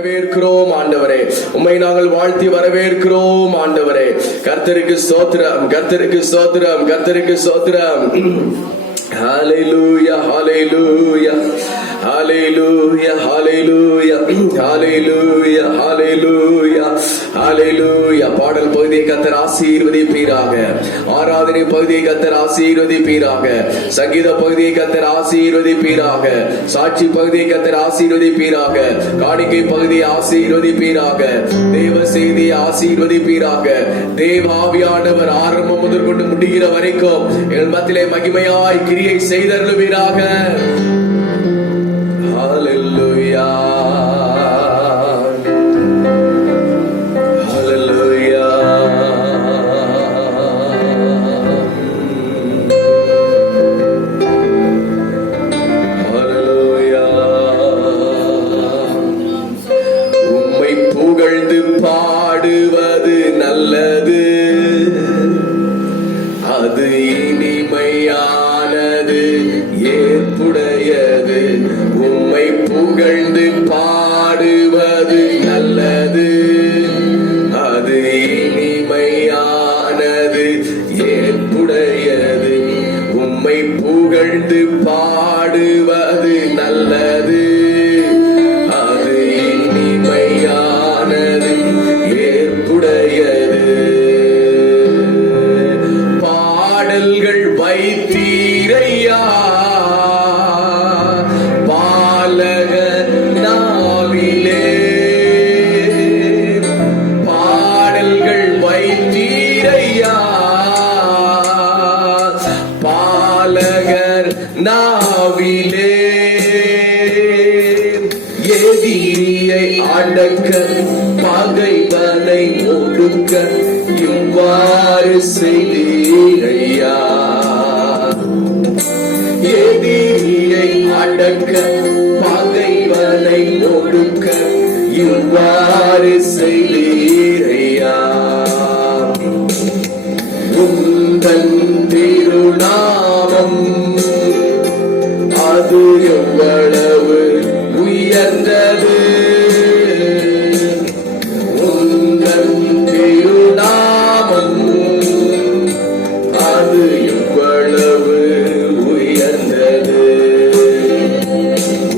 வரவேற்கிறோம் ஆண்டவரே. உம்மை நாங்கள் வாழ்த்தி வரவேற்கிறோம் ஆண்டவரே. கர்த்தருக்கு ஸ்தோத்திரம், கர்த்தருக்கு ஸ்தோத்திரம், கர்த்தருக்கு ஸ்தோத்திரம். ஹalleluya hallelujah hallelujah hallelujah hallelujah hallelujah hallelujah. பாடல் பகுதியை கர்த்தர் ஆசீர்வதிப்பீராக. ஆராதனை பகுதியை கர்த்தர் ஆசீர்வதிப்பீராக. சங்கீத பகுதியை கர்த்தர் ஆசீர்வதிப்பீராக. சாட்சி பகுதியை கர்த்தர் ஆசீர்வதிப்பீராக. காணிக்கை பகுதியை ஆசீர்வதிப்பீராக. தேவ செய்தியை ஆசீர்வதிப்பீராக. தேவ ஆவியானவர் ஆரம்பம் முதற்கொண்டு முடிகிற வரைக்கும் எங்கள் மத்தியிலே மகிமையாய் கிரியை செய்தருளுவீராக. ஹalleluya hallelujah hallelujah. உம்மை புகழ்ந்து பாடுவது நல்லது, அது இனிமையானது ஏற்புடையது. உம்மை புகழ்ந்து பாடுவது நல்லது, அது இனிமையானது ஏற்புடையது. உம்மை புகழ்ந்து பாடுவது நல்லது, அது இனிமையானது ஏற்புடையது. பாடல்கள் வைத்தீரையா பாலக நாவிலே, பாடல்கள் வைத்தீரையா பாலகர் நாவிலே. எதிரியை அடக்க பகைவனை ஒடுக்க இவ்வாறு செய்தீரையா. எதிரியை அடக்க பகைவனை ஒடுக்க இவ்வாறு செய்தீரையா. உந்தன் திருநாமம் அது எவ்வளவு உயர்ந்தது. உந்தன் திருநாமம் அது எவ்வளவு உயர்ந்தது.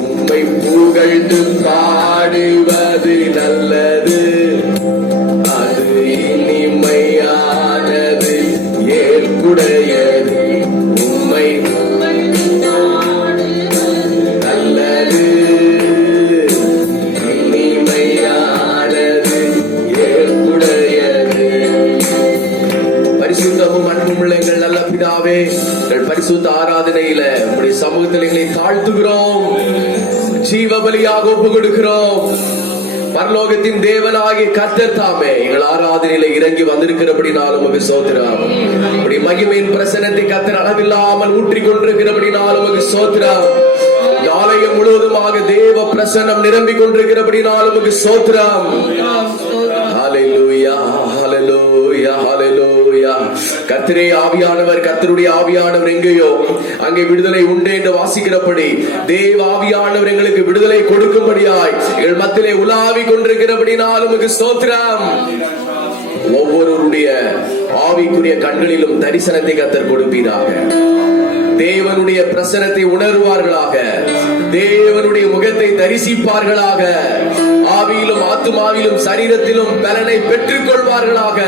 உம்மை புகழ்ந்து பாடுவது நல்லது, அது இனிமையானது ஏற்புடையது. உம்மை நல்லது, இனிமையானது ஏற்புடையது. பரிசுத்தமும் அன்பும் உள்ள எங்கள் நல்ல பிதாவே, எங்கள் பரிசுத்த ஆராதனையில உம்முடைய சமூகத்தில் எங்களை தாழ்த்துகிறோம், ஜீவ பலியாக ஒப்பு கொடுக்கிறோம். பரலோகத்தின் தேவனாகிய கர்த்தர் தாமே எங்கள் ஆராதனையில இறங்கி வந்திருக்கிறபடினாலும் உமக்கு ஸ்தோத்திரம். உம்முடைய மகிமையின் பிரசன்னத்தை கர்த்தர் அளவில்லாமல் ஊற்றிக் கொண்டிருக்கிறபடினாலும் உமக்கு ஸ்தோத்திரம். ஆலயம் முழுவதுமாக தேவ பிரசன்னம் நிரம்பிக் கொண்டிருக்கிறபடினாலும் உமக்கு ஸ்தோத்திரம். ஹalleluya hallelujah hallelujah. கர்த்தரே ஆவியானவர், கர்த்தருடைய ஆவியானவர் எங்கேயோ அங்கே விடுதலை உண்டு என்று வாசிக்கிறபடி தேவ ஆவியானவர் எங்களுக்கு விடுதலை கொடுக்கும்படியாய் எங்கள் மத்தியிலே உலாவிக் கொண்டிருக்கிறபடினாலும் உமக்கு ஸ்தோத்திரம். ஒவ்வொருவருடைய ஆவிக்குரிய கண்களிலும் தரிசனத்தை கர்த்தர் கொடுப்பீராக. தேவனுடைய பிரசன்னத்தை உணர்வார்களாக, தேவனுடைய முகத்தை தரிசிப்பார்களாக, ஆவியிலும் ஆத்துமாவிலும் சரீரத்திலும் பலனை பெற்றுக் கொள்வார்களாக.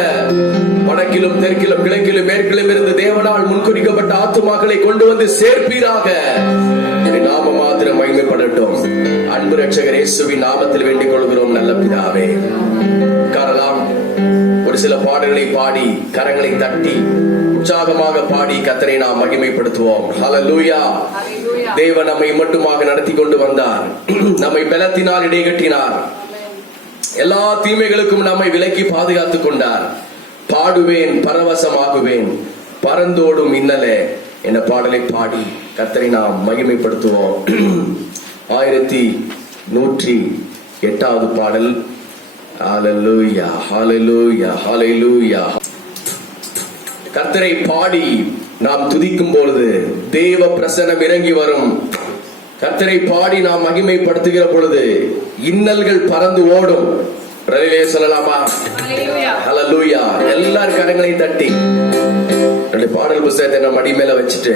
வடக்கிலும் தெற்கிலும் கிழக்கிலும் மேற்கிலும் இருந்து தேவனால் முன்குறிக்கப்பட்ட ஆத்துமாக்களை கொண்டு வந்து சேர்ப்பீராக. நாம மாத்திரம் மகிமைப்படட்டும். அன்பு ரட்சகர் இயேசுவின் நாமத்தில் வேண்டிக் கொள்கிறோம் நல்ல பிதாவே. காரணம் ஒரு சில பாடல்களை பாடி கரங்களை தட்டி உற்சாகமாக பாடி கர்த்தரை நாம் மகிமைப்படுத்துவோம். ஹalleluya. தேவன் நம்மை மட்டுமாக நடத்தி கொண்டு வந்தார், நம்மை பலத்தினால் இடைகட்டினார், எல்லா தீமைகளுக்கும் நம்மை விலக்கி பாதுகாத்துக் கொண்டார். பாடுவேன் பரவசமாகுவேன் பரந்தோடும் இன்னலே என்ற பாடலை பாடி கர்த்தரை நாம் மகிமைப்படுத்துவோம். 1108வது பாடல். ஹalleluya hallelujah hallelujah. கர்த்தரை பாடி நாம் துதிக்கும் பொழுது தேவ பிரசன்னம் இறங்கி வரும். கர்த்தரை பாடி நாம் மகிமைப்படுத்துகிற பொழுது இன்னல்கள் பறந்து ஓடும். ரலிலே சொல்லலாமா? ஹல்லேலூயா. எல்லார் கரங்களையும் தட்டி பாடல் புத்தகத்தை நம்ம அடி மேல வச்சுட்டு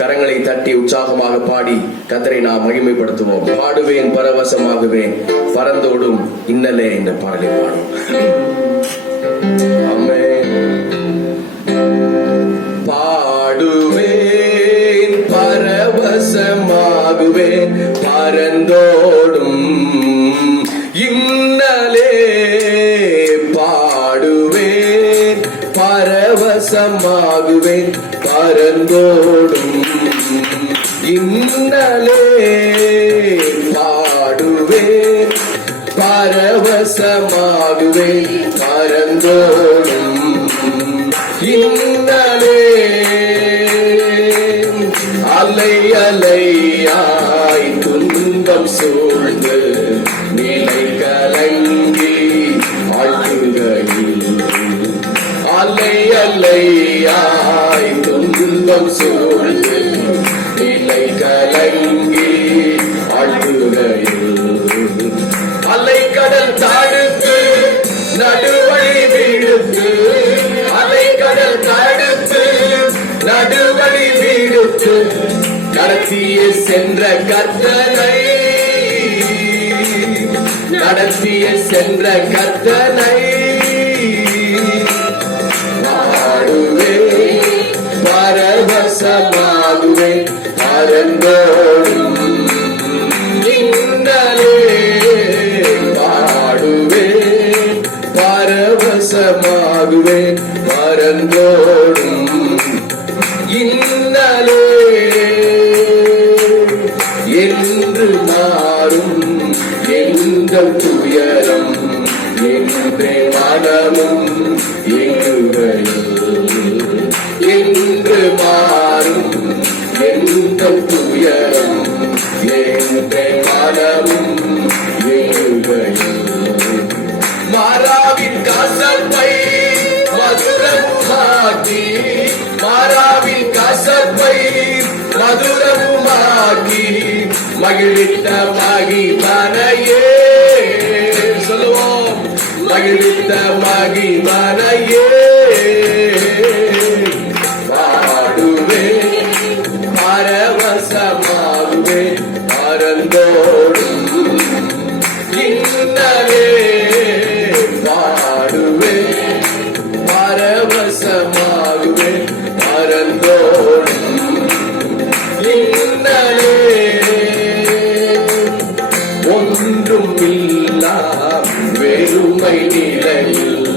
கரங்களை தட்டி உற்சாகமாக பாடி கர்த்தரை நாம் மகிமைப்படுத்துவோம். பாடுவேன் பரவசமாகுவேன் பறந்தோடும் இன்னலே இந்த பாடலை பாடும். ஆமென். பாடுவேன் பரவசமாகுவேன் பறந்தோடும் இன்னலே, பாடுவேன் பரவசமாகுவேன் பறந்தோடும் இன்னலே, பாடுவேன் பரவசமாகுவேன் பறந்தோடும் இன்னலே. அலை அலையாய் துன்பம் சூழ்ந்து நிலை கலங்கி ஆழ்த்துகையில், அலை அலையாய் துன்பம் சூழ்ந்து நிலை கலங்கி ஆழ்த்துகையில், அலைக்கடல் தடுத்து நடுவழி விடுத்து, அலைக்கடல் தடுத்து நடுவழி விடுத்து நடத்திய சென்ற கர்த்தனை, நடத்திய சென்ற கர்த்தனை பாடுவேன் பரவசமாகுவேன் பறந்தோடும் இன்னலே, பாடுவேன் பரவசமாகுவேன் பறந்தோடும் இன்னலே. என்று மாறும் எங்கள் துயரம் என்றே மனமும் எங்குகையில், என்று மாறும் எங்கள் துயரம் என்றே மனமும் எங்குகையில், மாறாவின் கசப்பை மதுரமாக்கி, மாறாவின் கசப்பை மதுரமாக்கி மகிழ்வித்த மகிமனையே, சொல்லுவோம் மகிழ்வித்த மகிமனையே பாடுவேன் பரவசமாகுவேன் பறந்தோடும் இன்னலே, பாடுவேன் பரவசமாகுவேன் பறந்தோடும் இன்னலே. ஒன்றும் இல்லா வெறுமை நிலையில்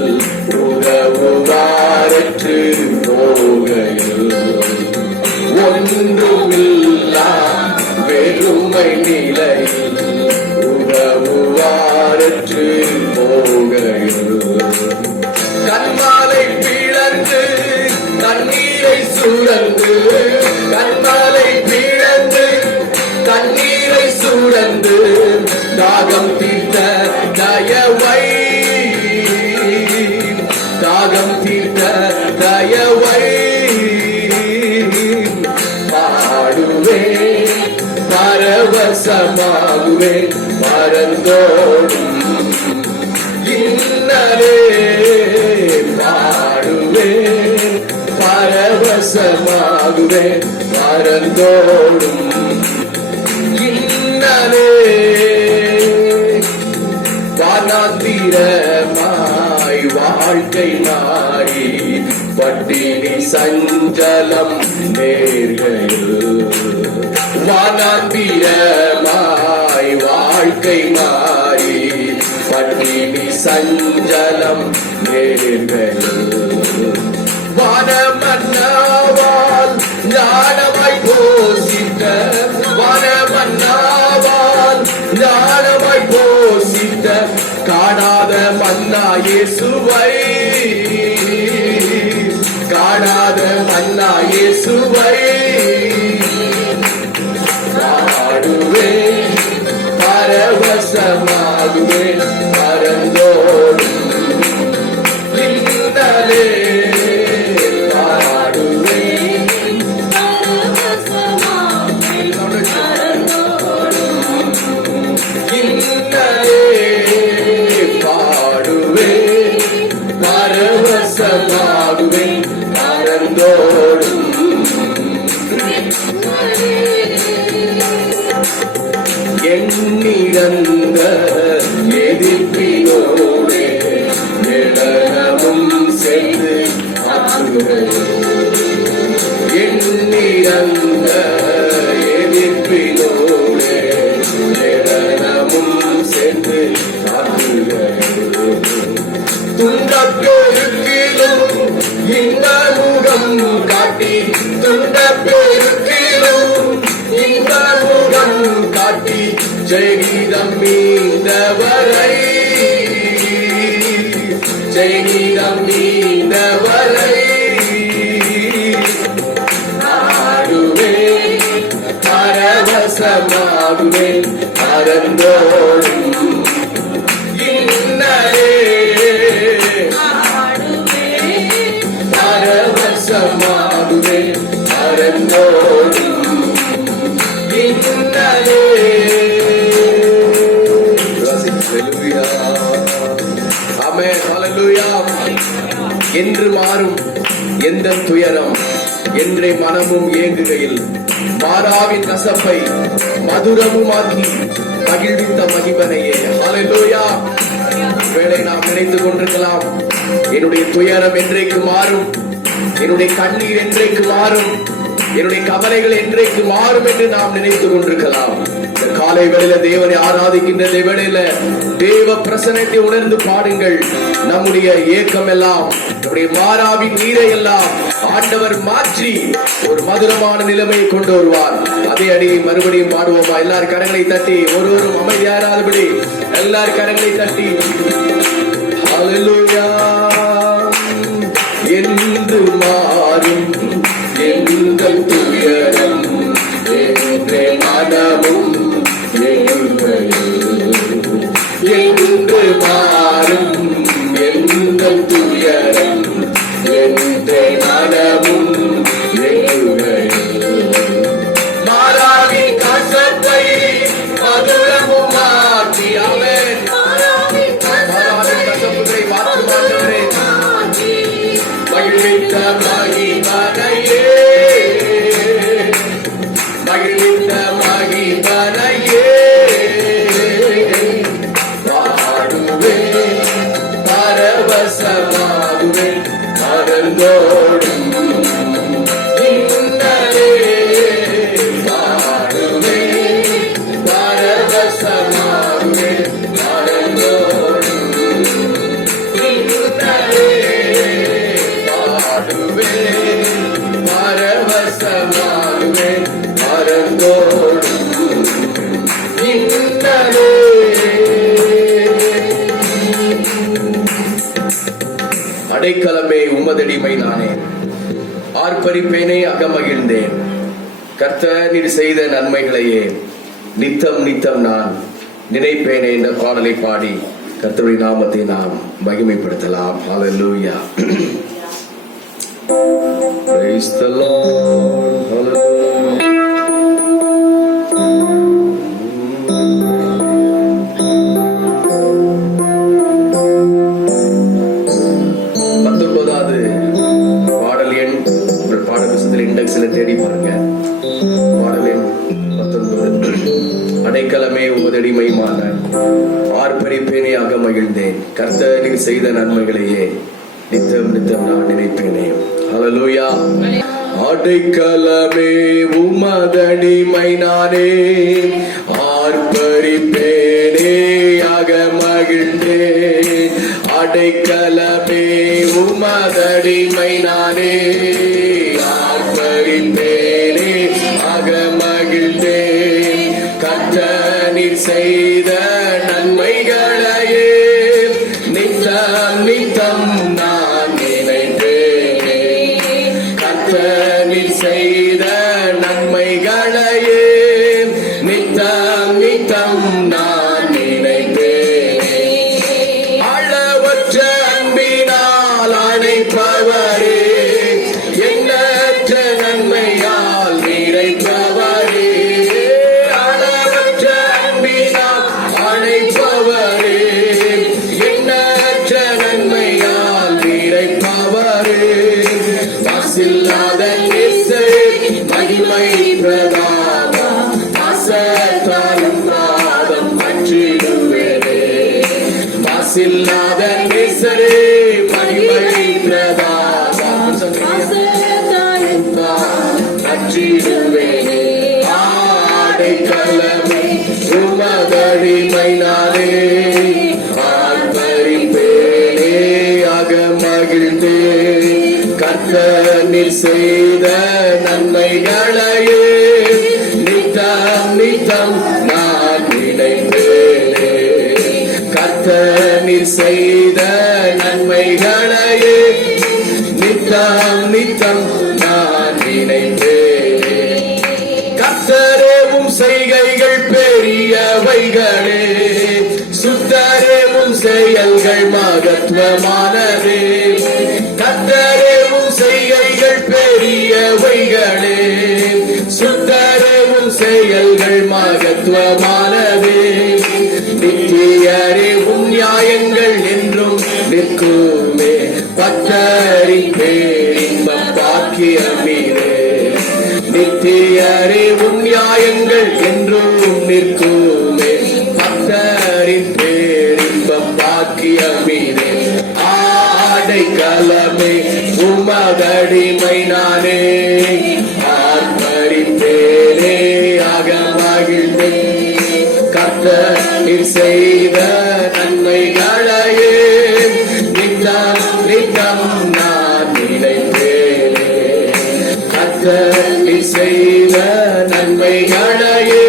உறவுவாரற்று போகையில், ஒன்றும் இல்லா வெறுமை நிலையில் உறவுவாரற்று போகையில், கண்மாலை பிளந்து தண்ணீரை சுழந்து, கண்மாலை பிளந்து தண்ணீரை சுழந்து தாகம் தீர்த்த தயவை, தாகம் தீர்த்த தயவை பாடுவேன் பரவசமாகுவேன் பறந்தோடும் இன்னலே, பாடுவேன் பரவசமாகுவேன் பறந்தோடும் இன்னலே. வானாந்திரமாய் வாழ்க்கை மாறி பட்டினி சஞ்சலம் நேர்கையில், வானாந்திரமாய் வாழ்க்கை மாறி பட்டினி சஞ்சலம் நேர்கையில், வானமன்னாவால் ஞானமாய் போசித்த, வானமன்னாவால் ஞானமாய் போசித்த காணாத மன்னா இயேசுவை, காணாத மன்னா இயேசுவை பாடுவேன் பரவசமாகுவேன் பறந்தோடும் இன்னலே, பாடுவேன் பரவசமாகுவேன் பறந்தோடும் இன்னலே. பறந்தோடும் எண்ணிறந்த எதிர்ப்பினோடே நடனமும் சேர்ந்து எண்ணிறந்த எதிர்ப்பினோடே நடனமும் சேர்ந்து துன்பப்பெருக்கிலும் இந்த முகம் காட்டி துன்பப்பெருக்கிலும் இந்த முகம் காட்டி ஜெயகீதம் மீண்டவரை ஜெயகீதம் மீண்டவரை ஆடுவே பரவசமாகுவே பரந்தோடும் பரவசமாகுவே பரந்தோடும் என்று மாறும் எந்த துயரம் என்றே மனமும் ஏங்குகையில் மாறாவின் கசப்பை மதுரமுமாக்கி மகிழ்வித்த மகிபனையே. ஹல்லேலூயா. வேளை நாம் நினைத்துக் கொண்டிருக்கலாம், என்னுடைய துயரம் என்றைக்கு மாறும், என்னுடைய கண்ணீர் என்றைக்கு மாறும், என்னுடைய கவலைகள் என்றைக்கு மாறும் என்று நாம் நினைத்துக் கொண்டிருக்கலாம். இந்த காலை வேளையில தேவனை ஆராதிக்கின்ற வேளையில தேவ பிரசன்னத்தை உணர்ந்து பாடுங்கள். நம்முடைய ஏக்கம் எல்லாம், நம்முடைய மாறாவின் நீரை எல்லாம் ஆண்டவர் மாற்றி ஒரு மதுரமான நிலைமையை கொண்டு வருவார். அதே அடியை மறுபடியும் பாடுவோமா? எல்லாரும் கரங்களை தட்டி, ஒருவரும் அமைதியாராதபடி எல்லாரும் கரங்களை தட்டி ஹல்லேலூயா. என்று மாறும் எங்கள் துயரம் என்றே மனமும் என்று மாறும் எங்கள் துயரம் என்றே மனமும் மாறாவின் கசப்பை மதுரமும் மாற்றி அவன் கசப்புகளை மாற்றுவார்களே மகிழ்வித்த மகிபனையே மகிழ்வித்த மகிபனையே பாடுவே பரவசமாகுவே பரந்தோடும் இன்னலே பாடுவே பரவசமாகுவே பரந்தோடும் இன்னலே பாடுவே பரவசமாகுவே பரந்தோடும் இன்னலே. அடைக்கலமே உமதடிமை நானே, ஆர்ப்பரிப்பேனே அகமகிழ்ந்தேன். கர்த்தர் நீர் செய்த நன்மைகளையே நித்தம் நித்தம் நான் நினைப்பேனே என்ற பாடலை பாடி கர்த்தருடைய நாமத்தை நாம் மகிமைப்படுத்தலாம். ஹல்லேலூயா. Praise the Lord. Hallelujah. பாடல் எண் பாடல் புத்தகத்தில் இண்டெக்ஸ்ல தேடி பாருங்க. பாடல் எண் 19. அடைக்கலமே உமதடிமைமான ஆர்ப்பரிப்பேனே அகமகிழ்ந்தேன். கர்த்தர் நீர் செய்த நன்மைகளையே நித்தம் நித்தம் நான் நினைப்பேனே. ஹல்லேலூயா. அடைக்கலமே உமதடிமை நானே, ஆர்ப்பரிப்பேனே அகமகிழ்ந்தேன். அடைக்கலமே உமதடிமை நானே, ஆர்ப்பரிப்பேனே அகமகிழ்ந்தேன். கர்த்தர் நீர் செய்த நன்மைகளையே நித்தம் நித்தம் நான் நினைப்பேனே. கர்த்தர் நீர் செய்த நன்மைகளையே நித்தம் நித்தம் நான் நினைப்பேனே. அளவற்ற அன்பினால் அணைப்பவரே பிரதானம் மாசத்தாலும் பாதம் பற்றிடுவேனே. மாசில்லாத நேசரே மகிமை பிரதானம் பற்றிடுவேனே. ஆடைக்கலமே உமதடிமை நானே ஆர்ப்பரிப்பேனே ஆக மகிழ்ந்தே. கர்த்தர் நீர் செய்த நன்மைகளையே நித்தம் நித்தம் நான் நினைப்பேனே. கர்த்தர் நீர் செய்த நன்மைகளையே நித்தம் நித்தம் நான் நினைப்பேனே. கர்த்தரேவும் செய்கைகள் பெரியவைகளே சுத்தரேவும் செயல்கள் மகத்துவமானதே. கர்த்தரேவும் செய்கைகள் பெரியவைகளே சுத்தரேவும் செயல்கள் மகத்துவமானதே. நித்தியரேவும் நியாயங்கள் என்றும் நிற்குமே. பக்தரின் பேரின்பம் பாக்கியமீரே. நித்தியரேவும் நியாயங்கள் என்றும் நிற்குமே. பக்தரின் பேரின்பம் பாக்கியமீரே. ஆடைக்கலமே உமதடிமை நானே ஆர்ப்பரிப்பேனே ஆக மகிழ்ந்தே. கர்த்தர் நீர் செய்த நன்மைகளையே நித்தம் நித்தம் நான் நினைப்பேனே. கர்த்தர் நீர் செய்த நன்மைகளையே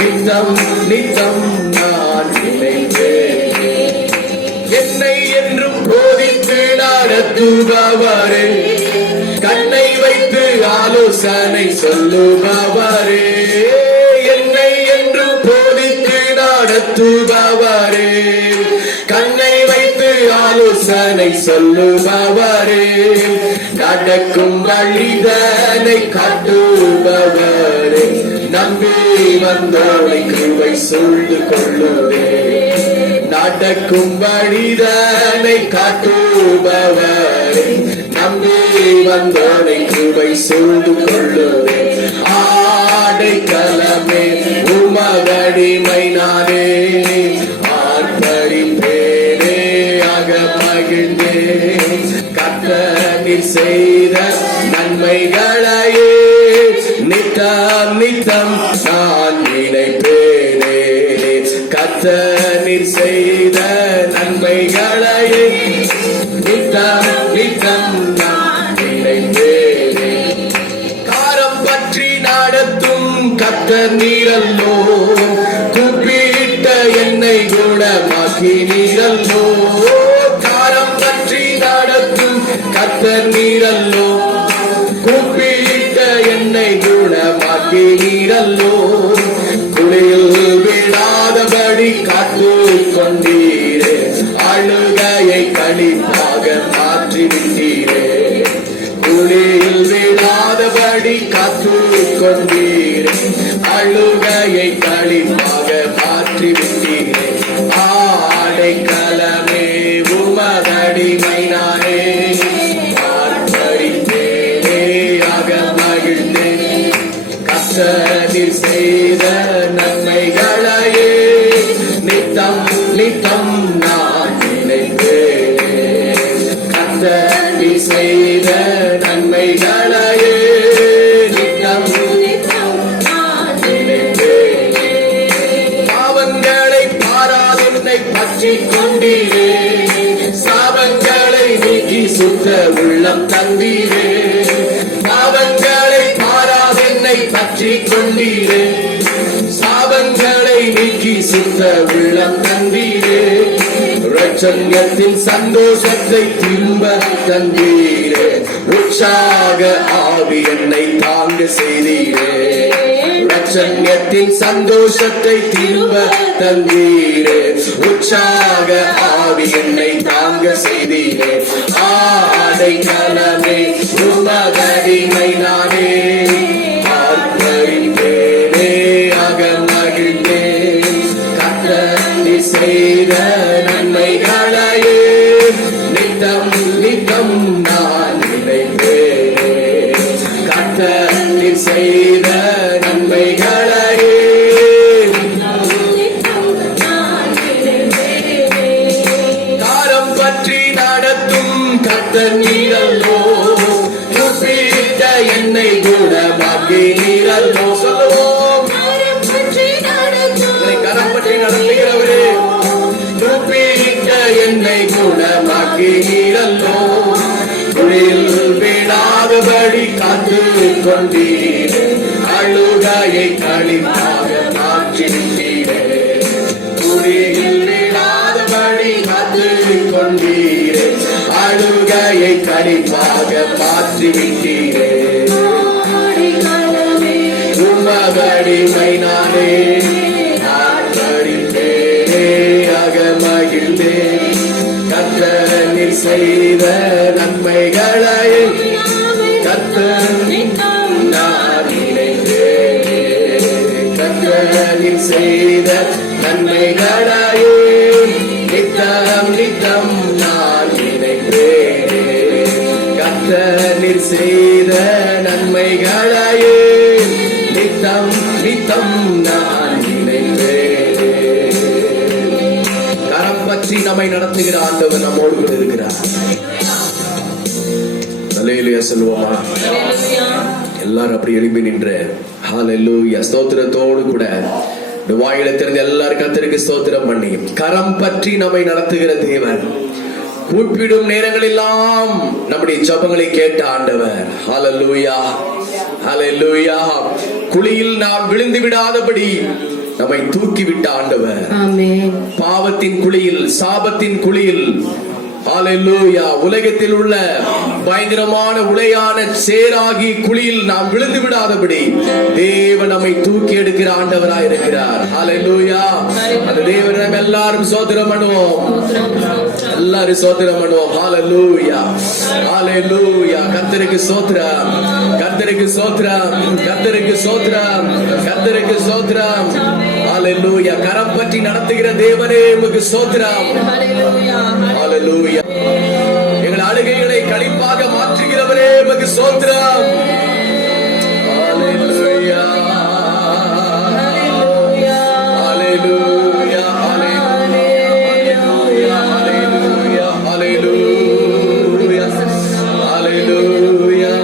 நித்தம் நித்தம் நான் நினைப்பேனே. என்னை என்றும் போதித்து நடத்துபவரே கண்ணை வைத்து ஆலோசனை சொல்லுபவரே. என்னை என்றும் போதித்து நடத்துபவரே கண்ணை வைத்து ஆலோசனை சொல்லுபவரே. நடக்கும் வழிதனை காட்டுபவரே நம்பி வந்தோரை கிருபை சூழ்ந்து கொள்ளுவே. நடக்கும் வழிதனை காட்டுபவரே நம்பி வந்தோரை கிருபை சூழ்ந்து கொள்ளுவே. ஆடைக்கலமே உமதடிமை நானே ஆர்ப்பரிப்பேனே ஆக மகிழ்ந்தே. கர்த்தர் நீர் செய்த நன்மைகளையே நித்தம் நித்தம் நான் நினைப்பேனே. கர்த்தர் நீர் செய்த நன்மைகளையே நித்தம் நித்தம் நான் நினைப்பேனே. காரம் பற்றி நடத்தும் கர்த்தர் நீரல்லோ கூப்பிட்ட என்னை குணமாக்கி நீரல்லோ. காரம் பற்றி நடத்தும் கர்த்தர் நீரல்லோ கூப்பிட்ட என்னை குணமாக்கி நீரல்லோ. குளியில் விழாதபடி காத்து கொண்டீரே அழுகையை களிப்பாக மாற்றி விட்டீரே. குளியில் விழாதபடி காத்து கொண்டீரே அழுகையை களிப்பாக மாற்றி விட்டீரே. ஆடைக்கலமே உமதடிமை நானே ஆர்ப்பரிப்பேனே ஆக மகிழ்ந்தே. கர்த்தர் நீர் செய்த நன்மைகளையே நித்தம் நித்தம் நான் நினைப்பேனே. கர்த்தர் நீர் செய்த நன்மைகளையே நித்தம் நித்தம் நான் நினைப்பேனே. பாவங்களை பாராதென்னை பற்றி கொண்டீரே சாபங்களை நீக்கி சுத்த உள்ளம் தந்தீரே. பாவங்களை பாராதென்னை பற்றி கொண்டீரே சாபங்களை நீக்கி சுத்த உள்ளம் தந்தீரே. ரட்சண்யத்தின் சந்தோஷத்தை திரும்ப தந்தீரே. உற்சாக ஆவி என்னை தாங்க செய்தீரே. ரட்சண்யத்தின் சந்தோஷத்தை திரும்ப தந்தீரே. உற்சாக ஆவி என்னை தாங்க செய்தீரே. ஆடைக்கலமே உமதடிமை நானே ஆர்ப்பரிப்பேனே ஆக மகிழ்ந்தே. கர்த்தர் நீர் செய்த நன்மைகளையே நித்தம் நித்தம் நான் நினைப்பேனே. கர்த்தர் நீர் செய்த ஆகினீரல்லோ குளில் விடாதபடி காத்து கொண்டீர் அழுகையை களிப்பாக மாற்றினீரே குளில் விடாதபடி காத்து கொண்டீரே அழுகையை களிப்பாக மாற்றிவிட்டீரே உமகடிமை நானே நான் படித்தேனே அகமகிழ்ந்தேன் கர்த்தர் செய்த நன்மைகளை கர்த்தர் நான் நினைத்தேனே கர்த்தர் செய்த நன்மைகளை நித்தம் நித்தம் நான் நினைத்தேனே கர்த்தர் செய்த நன்மைகளை நித்தம் நித்தம் நான் நினைத்தேனே. கரம் பற்றி நம்மை நடத்துகிற ஆண்டவர் நம்மோடு கூட இருக்கிறார். அல்லேலூயா சொல்லுவோமா? எல்லாரும் அப்படி எழுப்பி நின்று ஹல்லேலூயா ஸ்தோத்திரத்தோடு கூட இந்த வாயில திறந்து எல்லாரும் கர்த்தருக்கு ஸ்தோத்திரம் பண்ணி கரம் பற்றி நம்மை நடத்துகிற தேவன் கூப்பிடும் நேரங்களெல்லாம் நம்முடைய ஜெபங்களை கேட்ட ஆண்டவர். ஹல்லேலூயா ஹல்லேலூயா. குழியில் நாம் விழுந்து விடாதபடி நம்மை தூக்கிவிட்ட ஆண்டவர். ஆமென். பாவத்தின் குழியில், சாபத்தின் குழியில், ஹல்லேலூயா, உலகத்தில் உள்ள பயங்கரமான உளையான சேராகி குழியில் நாம் விழுந்து விடாதபடி தேவன் நம்மை தூக்கி எடுக்கிற ஆண்டவராய் இருக்கிறார். ஹல்லேலூயா. அந்த தேவனை நாம் எல்லாரும் ஸ்தோத்திரம் பண்ணுவோம். எல்லாரும் ஸ்தோத்திரம் பண்ணுவோம். ஹல்லேலூயா ஹல்லேலூயா. கர்த்தருக்கு ஸ்தோத்திரம், கர்த்தருக்கு ஸ்தோத்திரம், கர்த்தருக்கு ஸ்தோத்திரம், கர்த்தருக்கு ஸ்தோத்திரம். ஹல்லேலூயா. கரம் பற்றி நடத்துகிற தேவனே உமக்கு ஸ்தோத்திரம். ஹல்லேலூயா. எங்கள் அழுகைகளை களிப்பாக மாற்றுகிறவரே உமக்கு ஸ்தோத்திரம். ஹல்லேலூயா ஹல்லேலூயா ஹல்லேலூயா ஹல்லேலூயா ஹல்லேலூயா ஹல்லேலூயா.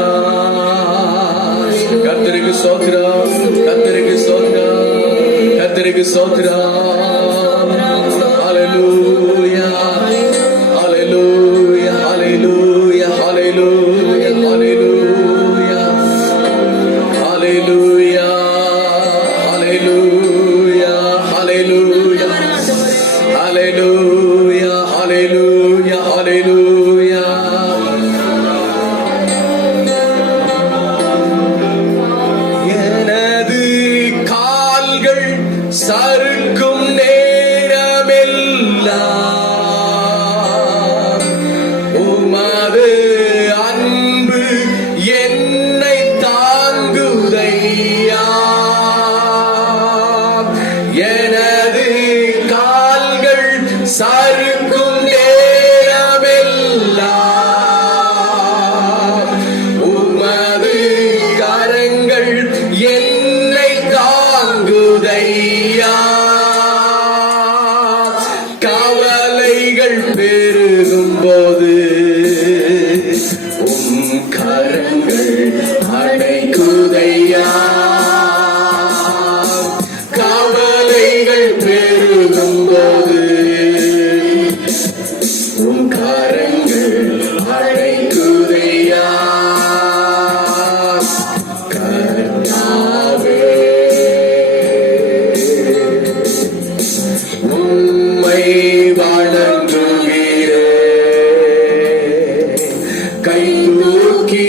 கர்த்தருக்கு ஸ்தோத்திரம், கர்த்தருக்கு ஸ்தோத்திரம், கர்த்தருக்கு ஸ்தோத்திரம். ஹல்லேலூயா ஹல்லேலூயா ஹல்லேலூயா ஹல்லேலூயா ஹல்லேலூயா ஹல்லேலூயா ஹல்லேலூயா ஹல்லேலூயா ஹல்லேலூயா ஹல்லேலூயா ஹல்லேலூயா. எனது கால்கள் சறுக்கும் நேரமெல்லாம் உமது அன்பு என்னை தாங்குதையா. எனது கால்கள் சறுக்கும் நேரமெல்லாம் உமது கரங்கள் என்னை தாங்குதையா. கவலைகள் பெருகும் போது உம் கரங்கள் அணைக்குதையா. கவலைகள் பெருகும் போது உம் கரங்கள் அணைக்குதையா. கர்த்தாவே உம்மை வணங்குகிறேன், கை தூக்கி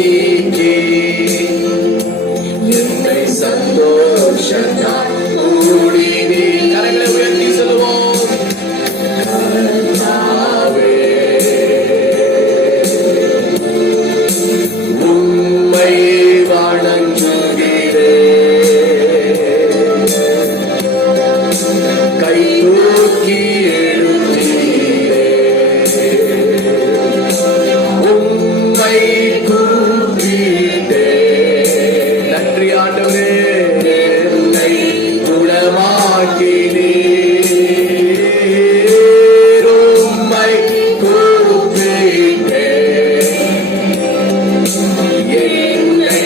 நீக்கி என்னை சந்தோஷத்தால் மூடினீ. கரங்களை உயர்த்தி சொல்லுவோம். கர்த்தாவே, உம்மை வணங்குகிறேன். கை தூக்கி எழுந்தீரே, உம்மை கூப்பிட்டேன். நன்றி ஆண்டவரே, என்னை குணமாக்கினீர். உம்மை கூப்பிட்டேன், என்னை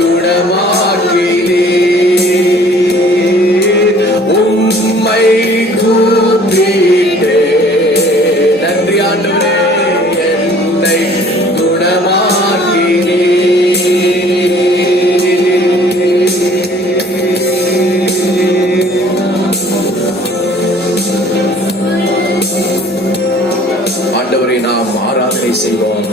குணமாக்கினீர். உம்மை கூப்பிட்டேன். நன்றி ஆண்டவரே, என்னை ஆண்டவரை நாம் ஆராதனை செய்வோம்.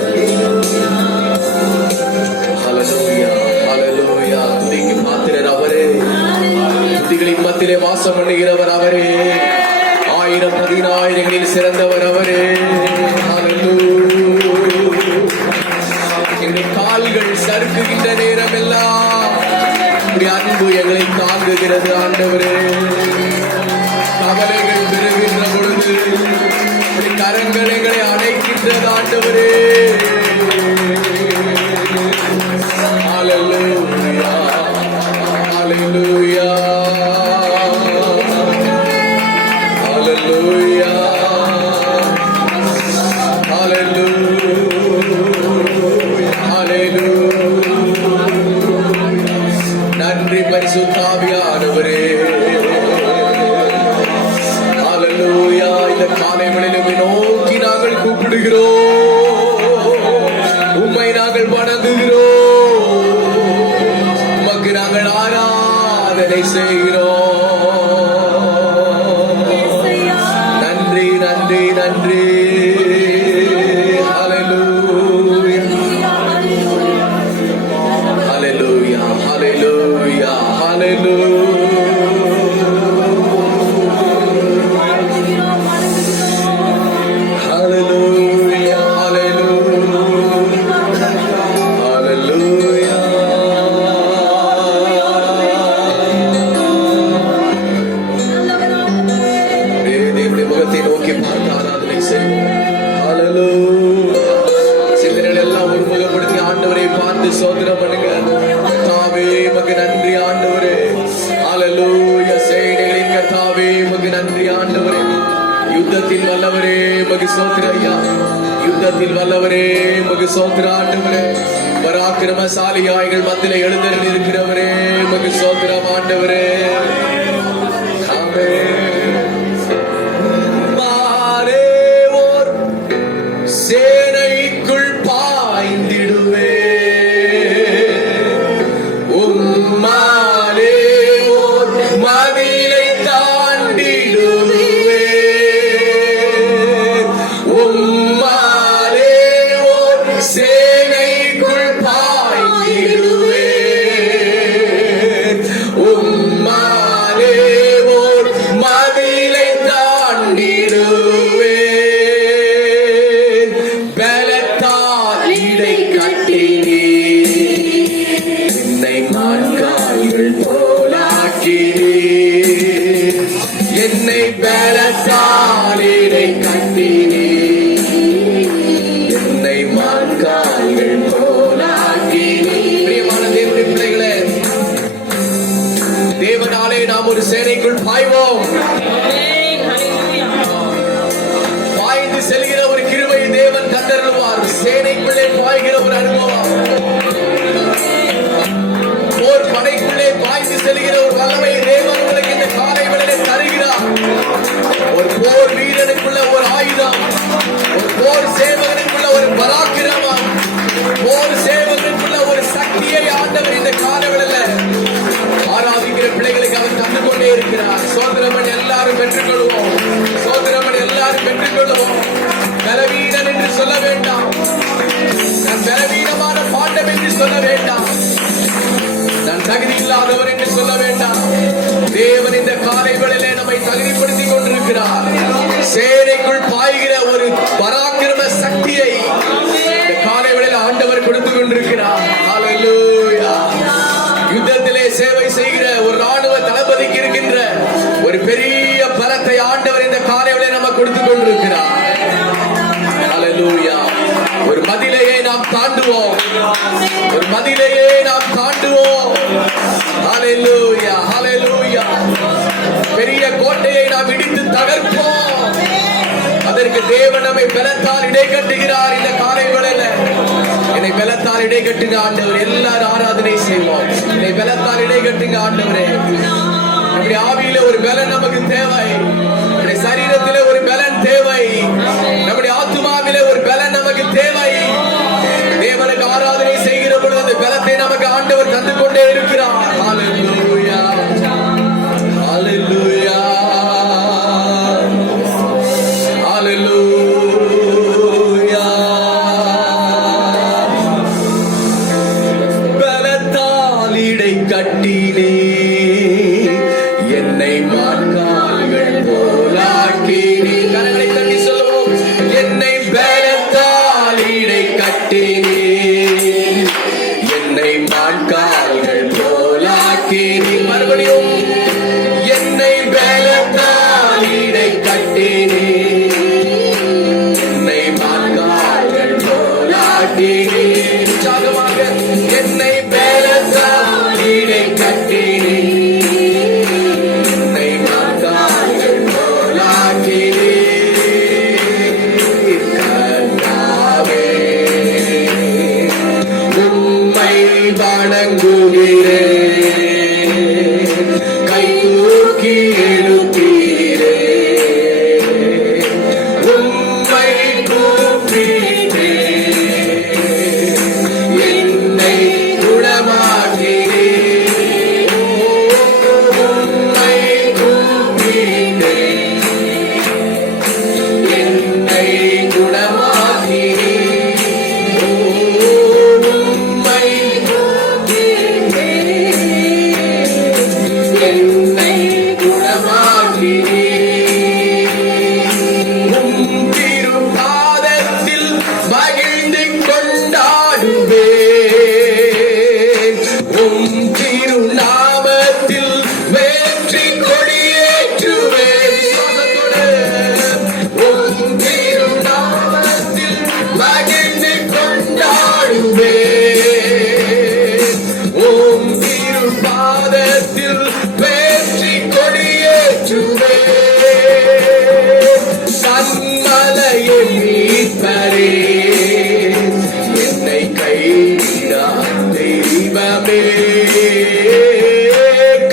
ஹல்லேலூயா, ஹல்லேலூயா. துதிக்கு பாத்திரர் அவரே, துதிகளின் மத்தியிலே வாசம் பண்ணுகிறவர் அவரே, 1000 10,000ங்களில் சிறந்தவர் அவரே. ஹல்லேலூயா. எங்கள் கால்கள் சறுக்குகின்ற நேரம் எல்லாம் உம்முடைய அன்பு எங்களை தாங்குகிறது ஆண்டவரே. கவலைகள் பெறுகின்ற பொழுது உம்முடைய கரங்கள் எங்களை அணைக்கின்றது ஆண்டவரே. ஹல்லேலூயா, ஹல்லேலூயா, ஹல்லேலூயா, ஹல்லேலூயா, ஹல்லேலூயா. நன்றி பரிசுத்த ஆவியானவரே. ஹல்லேலூயா. இந்த காலை வேளையிலும் நோக்கி நாங்கள் கூப்பிடுகிறோம், உம்மை நாங்கள் வணங்குகிறோம், உமக்கு நாங்கள் ஆராதனை செய்கிறோம். நன்றி, நன்றி, நன்றி. ஹல்லேலூயா, ஹல்லேலூயா, ஹல்லேலூயா, ஹல்லேலூயா. Hallelujah, hallelujah, hallelujah. தேவனுடைய முகத்தை நோக்கி பார்த்து ஆராதனை செய்வோம். Hallelujah. சிந்தனைகள் எல்லாம் ஒருமுகப்படுத்தி ஆண்டவரை பார்த்து சோதனை பண்ணுங்க. கர்த்தாவே, உமக்கு நன்றி ஆண்டவரே. Hallelujah. சேனைகளின் கர்த்தாவே, உமக்கு நன்றி ஆண்டவரே. யுத்தத்தில் வல்லவரே, உமக்கு ஸ்தோத்திரம் ஐயா. யுத்தத்தில் வல்லவரே, உமக்கு ஸ்தோத்திரம் ஆண்டவரே. பராக்கிரமசாலியாய்கள் மத்தியிலே எழுந்தருளி இருக்கிறவரே, உமக்கு ஸ்தோத்திரம் ஆண்டவரே. ஆமென். மாலே ஓர் சேனைக்குள் பாய்ந்திடுவே, உம்மாலே ஓர் மதிலை தாண்டிடுவே, உம்மாலே ஓர் சேனைக்குள் பாய்ந்திடுவே, உம்மா என்று சொல்ல வேண்டாம், நான் தகுதி இல்லாதவர் என்று சொல்ல வேண்டாம். தேவன் இந்த காலை வேளையிலே நம்மை தகுதிப்படுத்திக் கொண்டிருக்கிறார். சேனைக்குள் பாய்கிற ஒரு பராக்கிரம சக்தியை இந்த காலை வேளையில ஆண்டவர் கொடுத்து கொண்டிருக்கிறார். ஹல்லேலூயா. யுத்தத்திலே சேவை செய்கிற ஒரு ராணுவ தளபதிக்கு இருக்கின்ற ஒரு பெரிய பலத்தை ஆண்டவர் இந்த காலை வேளையில நம்ம கொடுத்து கொண்டிருக்கிறார். ஹல்லேலூயா. ஒரு மதிலையே நாம் தாண்டுவோம், ஒரு மதிலையே நாம் தாண்டுவோம். ஹல்லேலூயா, ஹல்லேலூயா. பெரிய கோட்டையை நாம் இடித்து தகர்ப்போம். அதற்கு தேவன் நம்மை பலத்தால் இடை கட்டுகிறார். இந்த காலை வேளையில என்னை பலத்தால் இடை கட்டுங்க ஆண்டவர். எல்லாரும் ஆராதனை செய்வோம். என்னை பலத்தால் இடை கட்டுங்க ஆண்டவரே. நம்முடைய ஆவியில ஒரு பலன் நமக்கு தேவை, நம்முடைய சரீரத்திலே ஒரு பலன் தேவை, நம்முடைய ஆத்துமாவிலே ஒரு பலன் நமக்கு தேவை. தேவனுக்கு ஆராதனை செய்கிற பொழுது அந்த பலத்தை நமக்கு ஆண்டவர் தந்து கொண்டே இருக்கிறார். ஹல்லேலூயா, ஹல்லேலூயா, ஹல்லேலூயா. பலத்தால் இடை கட்டினே என்னை மான்கால்கள் போலாக்கினே. கரங்களை தட்டி சொல்லுவோம். என்னை பலத்தால் இடை கட்டினே என்னை மான்கால்கள் போலாக்கினே. மறுபடியும் என்னை பலத்தால் இடை கட்டினே என்னை மான்கால்கள் போலாக்கினே. உற்சாகமாக என்னை பலத்தால் இடை கட்டினே என்னை மான்கால்கள் போலாக்கினே. கர்த்தாவே உம்மை வணங்குகிறேன், கை தூக்கி எழுப்பீரேன், உம்மை கூப்பிட்டேன், என்னை குணமாக்கினீர். உம்மை கூப்பிட்டேன், என்னை குணமாக்கினீர். உம்மை என்னை குணமாக்கினீர். உம் திருப்பாதத்தில் மகிழ்ந்து கொண்டாடுவேன், உம் திருநாமத்தில் வெற்றி கொடியேற்றுவேன். உம் திருநாமத்தில் மகிழ்ந்து கொண்டாடுவேன், உம் திருப்பாதத்தில் வெற்றி கொடியேற்றுவேன். கன்மலையின் மீட்பரே, என்னை கைவிடா தெய்வமே.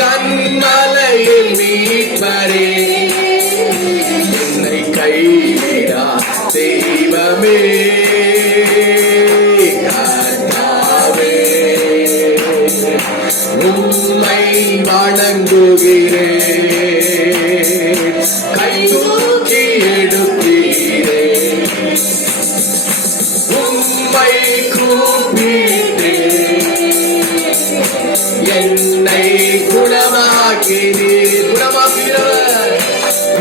கன்மலையின் மீட்பரே, என்னை கைவிடா தெய்வமே. கர்த்தாவே உம்மை வணங்குகிறேன், கை தூக்கி எடுப்பீரேன், உம்மை கூப்பிட்டேன், என்னை குணமாக்கினீர். குணமாக்கிறவர்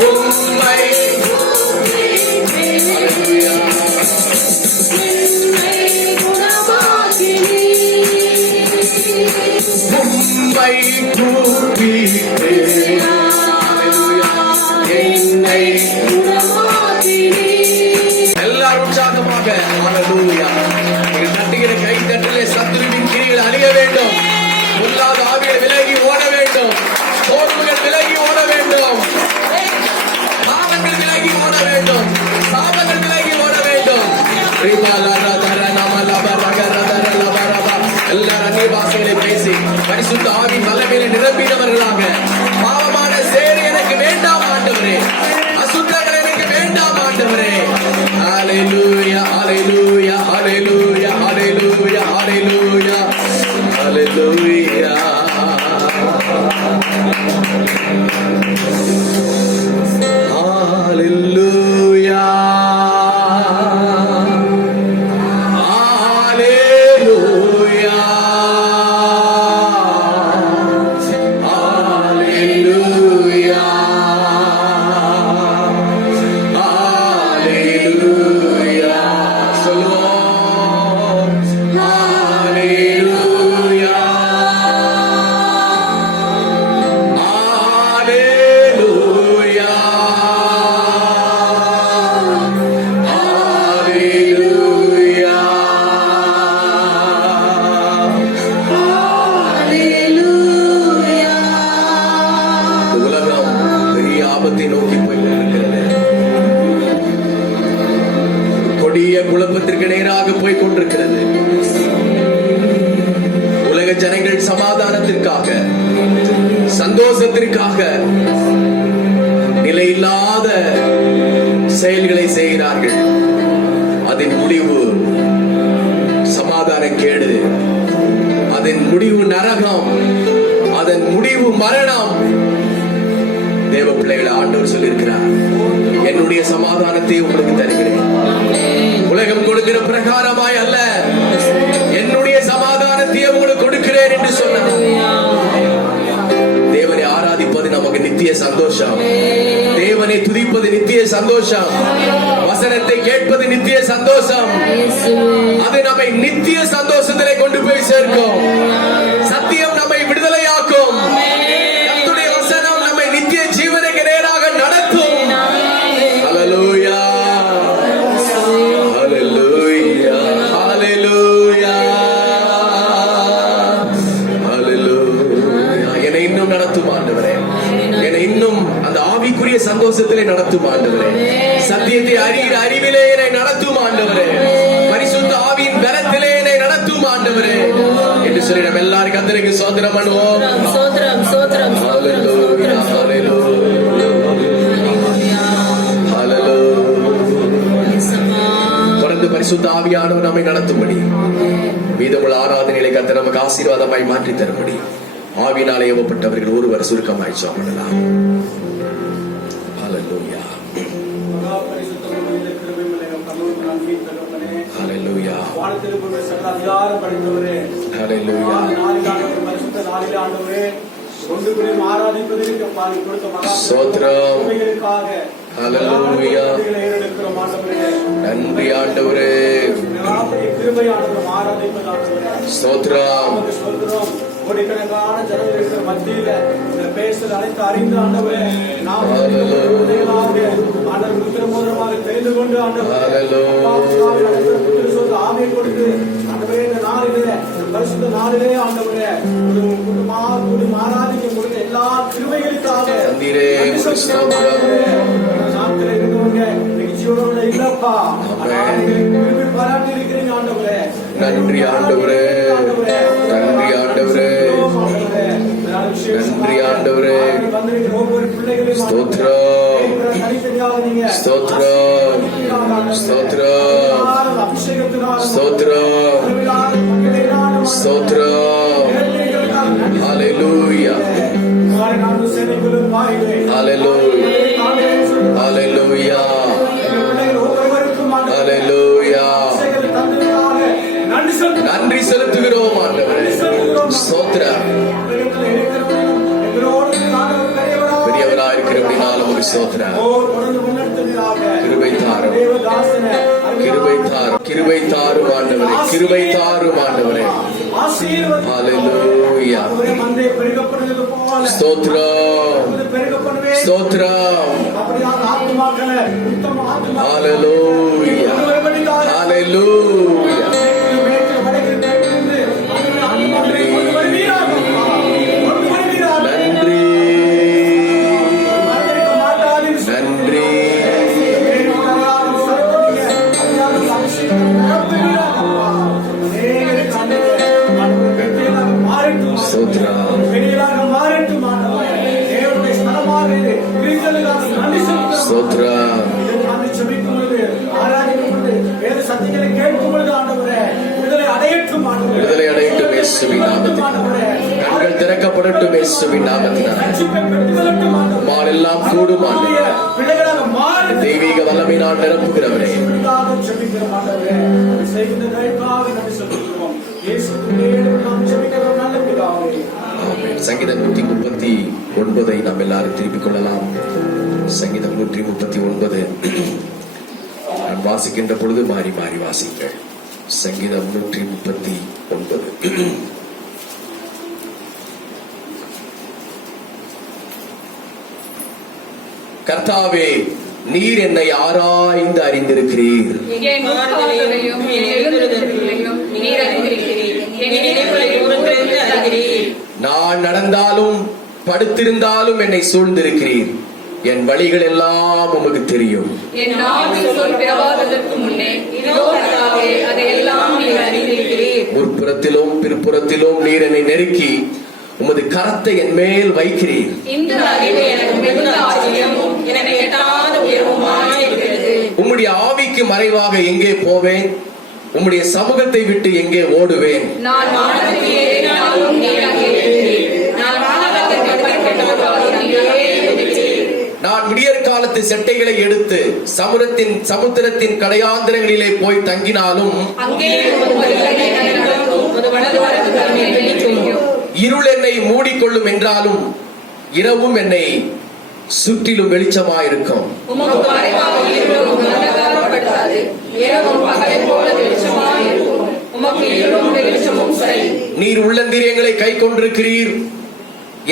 உம்மை கூப்பிட்டேன். ஹல்லேலூயா. உம்மை கூப்பிட்டேன். ஹல்லேலூயா. என்னை எல்லாரும் உற்சாகமாக ஹல்லேலூயா. நீங்கள் தட்டுகிற கை தட்டிலே சத்துருவின் கிரிகள் அழிய வேண்டும், பொல்லாத ஆவிகள் விலகி ஓட வேண்டும், சோர்வுகள் விலகி ஓட வேண்டும், பாவங்கள் விலகி ஓட வேண்டும், சாபங்கள் விலகி ஓட வேண்டும். எல்லாரும் அந்நிய பாஷைகளை பேசி பரிசுத்த ஆவி வல்லமையிலே நிரம்பினவர்களாக, பாவமான சேரி எனக்கு வேண்டாம் ஆண்டவரே, அசுத்தங்கள் எனக்கு வேண்டாம் ஆண்டவரே. ஹல்லேலூயா, ஹல்லேலூயா, ஹல்லேலூயா, ஹல்லேலூயா, ஹல்லேலூயா, ஹல்லேலூயா. ஹல்லேலூயா, ஹல்லேலூயா. சமாதானத்திற்காக, சந்தோஷத்திற்காக நிலையில்லாத செயல்களை செய்கிறார்கள். அதன் முடிவு சமாதான கேடு, அதன் முடிவு நரகம், அதன் முடிவு மரணம். தேவ பிள்ளைகளை ஆண்டவர் சொல்லியிருக்கிறார், என்னுடைய சமாதானத்தை உங்களுக்கு தருகிறேன், உலகம் கொடுக்கிற பிரகாரமாய் அல்ல, என்னுடைய சமாதானத்தை உங்களுக்கு கொடுக்கிறேன் என்று சொன்னார். தேவனை ஆராதிப்பது நமக்கு நித்திய சந்தோஷம், தேவனை துதிப்பது நித்திய சந்தோஷம், வசனத்தை கேட்பது நித்திய சந்தோஷம். அது நம்மை நித்திய சந்தோஷத்திலே கொண்டு போய் சேர்க்கும். சத்தியம் நம்மை விடுதலையாக்கும். கர்த்தருடைய வசனம் நம்மை நித்திய ஜீவனுக்கு நேராக நடத்தும். ஹல்லேலூயா, ஹல்லேலூயா, ஹல்லேலூயா, ஹல்லேலூயா. என்னை இன்னும் நடத்தும் ஆண்டவரே, என்னை இன்னும் அந்த ஆவிக்குரிய சந்தோஷத்திலே நடத்தும் ஆண்டவரே, சத்தியத்தை அறிகிற அறிவிலே என்னை நடத்தும் ஆண்டவரே, பரிசுத்த ஆவியின் பலத்திலே என்னை நடத்தும் ஆண்டவரே என்று சொல்லி நம்ம எல்லாரும் கர்த்தருக்கு ஸ்தோத்திரம் பண்ணுவோம். ஸ்தோத்திரம், ஸ்தோத்திரம், ஹல்லேலூயா, ஹல்லேலூயா, ஹல்லேலூயா. தொடர்ந்து பரிசுத்த ஆவியானவர் நம்மை நடத்தும்படி, மீதமுள்ள ஆராதனைகளை கர்த்தர் நமக்கு ஆசீர்வாதமாய் மாற்றி தரும்படி ஆவியினாலே ஏவப்பட்டவர்கள் ஒருவர் சுருக்கமாய் ஜெபம் பண்ணலாம். ஹல்லேலூயா, ஹல்லேலூயா, ஹல்லேலூயா. ஸ்தோத்திரம், ஹல்லேலூயா. நன்றி ஆண்டவரே, ஸ்தோத்திரம். கோடிக்கணக்கான ஜனங்கள் இருக்கிற மத்தியில இந்த பேசுகிற அனைத்து அறிந்து ஆண்டவரே, நாம் ஆண்டவர் உத்திரமூலமாக தெரிந்து கொண்டு ஆவியை கொடுத்து ஆண்டவரே, இந்த நாளிலே, பரிசுத்த நாளிலே ஆண்டவரே, குடும்பமாக கூடி ஆராதிக்க கொடுத்த எல்லா கிருபைகளுக்காக நாட்கள் இருந்தவங்க ஜீவனோட இல்லப்பா, கிருபை பாராட்டி இருக்கிறீங்க ஆண்டவரே. நன்றி ஆண்டவரே, நன்றி ஆண்டவரே, நன்றி ஆண்டவரே. ஸ்தோத்திரம், ஸ்தோத்திரம், ஸ்தோத்திரம், ஸ்தோத்திரம், ஸ்தோத்திரம். ஹல்லேலூயா, ஹல்லேலூயா, ஹல்லேலூயா, ஹல்லேலூயா. நன்றி செலுத்துகிறோம் ஆண்டவரே. ஸ்தோத்திரம். பெரியவராய் இருக்கிறபடினால ஒரு ஸ்தோத்திரம். கிருபை தாரும், கிருபை தாரும், கிருபை தாரும் ஆண்டவரே, கிருபை தாரும் ஆண்டவரே. ஹல்லேலூயா, ஸ்தோத்திரம், ஸ்தோத்திரம். ஹல்லேலூயா, ஹல்லேலூயா. விடுதலை அடையட்டும் இயேசுவின் நாமத்தினாலே. கண்கள் திறக்கப்படட்டும் இயேசுவின் நாமத்தினாலே. எல்லாம் கூடும் ஆண்டவரே. தெய்வீக வல்லமையினால் நிரப்புகிறவரே. சங்கீதம் 139 நாம் எல்லாரும் திருப்பிக் கொள்ளலாம். சங்கீதம் 139 நான் வாசிக்கின்ற பொழுது மாறி மாறி வாசிங்கள். சங்கீதம் 139. கர்த்தாவே, நீர் என்னை ஆராய்ந்து அறிந்திருக்கிறீர். நான் நடந்தாலும் படுத்திருந்தாலும் என்னை சூழ்ந்திருக்கிறீர். என் வழிகள் எல்லாம் உமக்கு தெரியும். முற்புறத்திலும் பிற்புறத்திலும் நீர் என்னை நெருக்கி உமது கரத்தை என் மேல் வைக்கிறீர். இந்த அறிவு எனக்கு மிகுந்த ஆச்சரியமும் எனக்கு எட்டாத உயர்வுமாயிருக்கிறது. உம்முடைய ஆவிக்கு மறைவாக எங்கே போவேன்? உம்முடைய சமூகத்தை விட்டு எங்கே ஓடுவேன்? நான் வானத்துக்கு ஏறினாலும் நீர் அங்கே இருக்கிறீர். நான் வானகத்திற்கு புறப்பட்டாலும் நீரே இருக்கிறீர். நான் விடியற் காலத்து செட்டைகளை எடுத்து சமுத்திரத்தின் கடையாந்திரங்களிலே போய் தங்கினாலும் அங்கே உமது வல்லமை நடக்கும், உமது வலதுகரத்து கரம் என்னை பிடிக்கும். இருள் என்னை மூடிக்கொள்ளும் என்றாலும் இரவும் என்னை சுற்றிலும் வெளிச்சமாயிருக்கும். உமக்கு மறைவாக இருளும் அந்தகாரப்படுத்தாது. இரவும் பகலைப் போல வெளிச்சமாயிருக்கும். உமக்கு இருளும் வெளிச்சமும் சரி. நீர் உள்ளந்திரியங்களை கை கொண்டிருக்கிறீர்.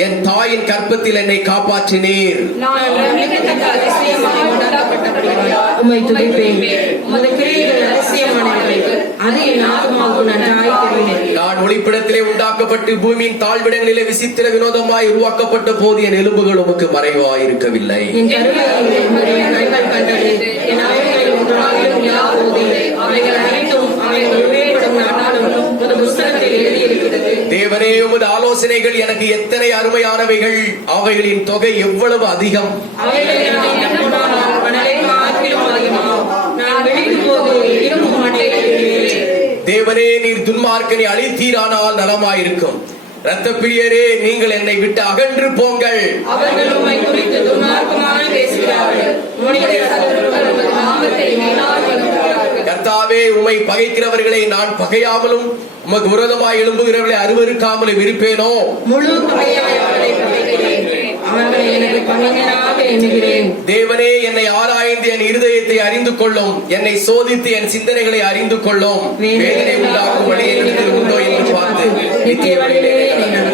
என் தாயின் கற்பத்தில் என்னை காப்பாற்றினீர். நான் பிரமிக்கத்தக்க அதிசயமாய் உணரப்பட்டபடியால் உம்மை துதிப்பேன். உமது கிரியைகள் அதிசயமானவைகள். அது என் ஆத்மாவுக்கு நன்றாய் தெரியும். நான் ஒளிப்பிடத்திலே உண்டாக்கப்பட்டு பூமியின் தாழ்விடங்களிலே விசித்திர வினோதமாய் உருவாக்கப்பட்ட போது என் எலும்புகள் உமக்கு மறைவாயிருக்கவில்லை. என் கருவறையில் உம்முடைய கண்கள் கண்டது. என் அவைகள் ஒன்றாகிலும் இல்லாதபோதில்லை. அவைகள் அனைத்தும் அவைகள் உருவேற்படும் நாட்டாலும் உமது புஸ்தகத்தில் எழுதியிருக்கிறது. தேவனே, உமது ஆலோசனைகள் எனக்கு எத்தனை அருமையானவைகள். அவைகளின் தொகை எவ்வளவு அதிகம். அவைகளை நான் எண்ணப்படாமல் மணலை பார்க்கிலும் அதிகமாகும். நான் வெளியிட்டு போது இரும்பு மட்டையில் இருக்கிறேன். தேவனே, நீர் துன்மார்க்கனை அழித்தீரானால் நலமாயிருக்கும். இரத்த பிரியரே, நீங்கள் என்னை விட்டு அகன்று போங்கள். அவர்கள் உம்மை குறித்து துன்மார்க்கமாக பேசுகிறார்கள். உம்முடைய சத்துருக்கள் உமது நாமத்தை வீணாய் வளர்க்கிறார்கள். கர்த்தாவே, உம்மை பகைக்கிறவர்களை நான் பகையாமலும் உமக்கு விரோதமாய் எழும்புகிறவர்களை அருவருக்காமலும் இருப்பேனோ? முழு பகையாய் அவர்களை பகைக்கிறேன். அவர்களை எனக்கு பகைஞராக எண்ணுகிறேன். தேவனே, என்னை ஆராய்ந்து என் இருதயத்தை அறிந்து கொள்ளும். என்னை சோதித்து என் சிந்தனைகளை அறிந்து கொள்ளும். வேதனை உண்டாக்கும் வழி என்னிடத்தில் உண்டோ என்று பார்த்து நித்திய வழியிலே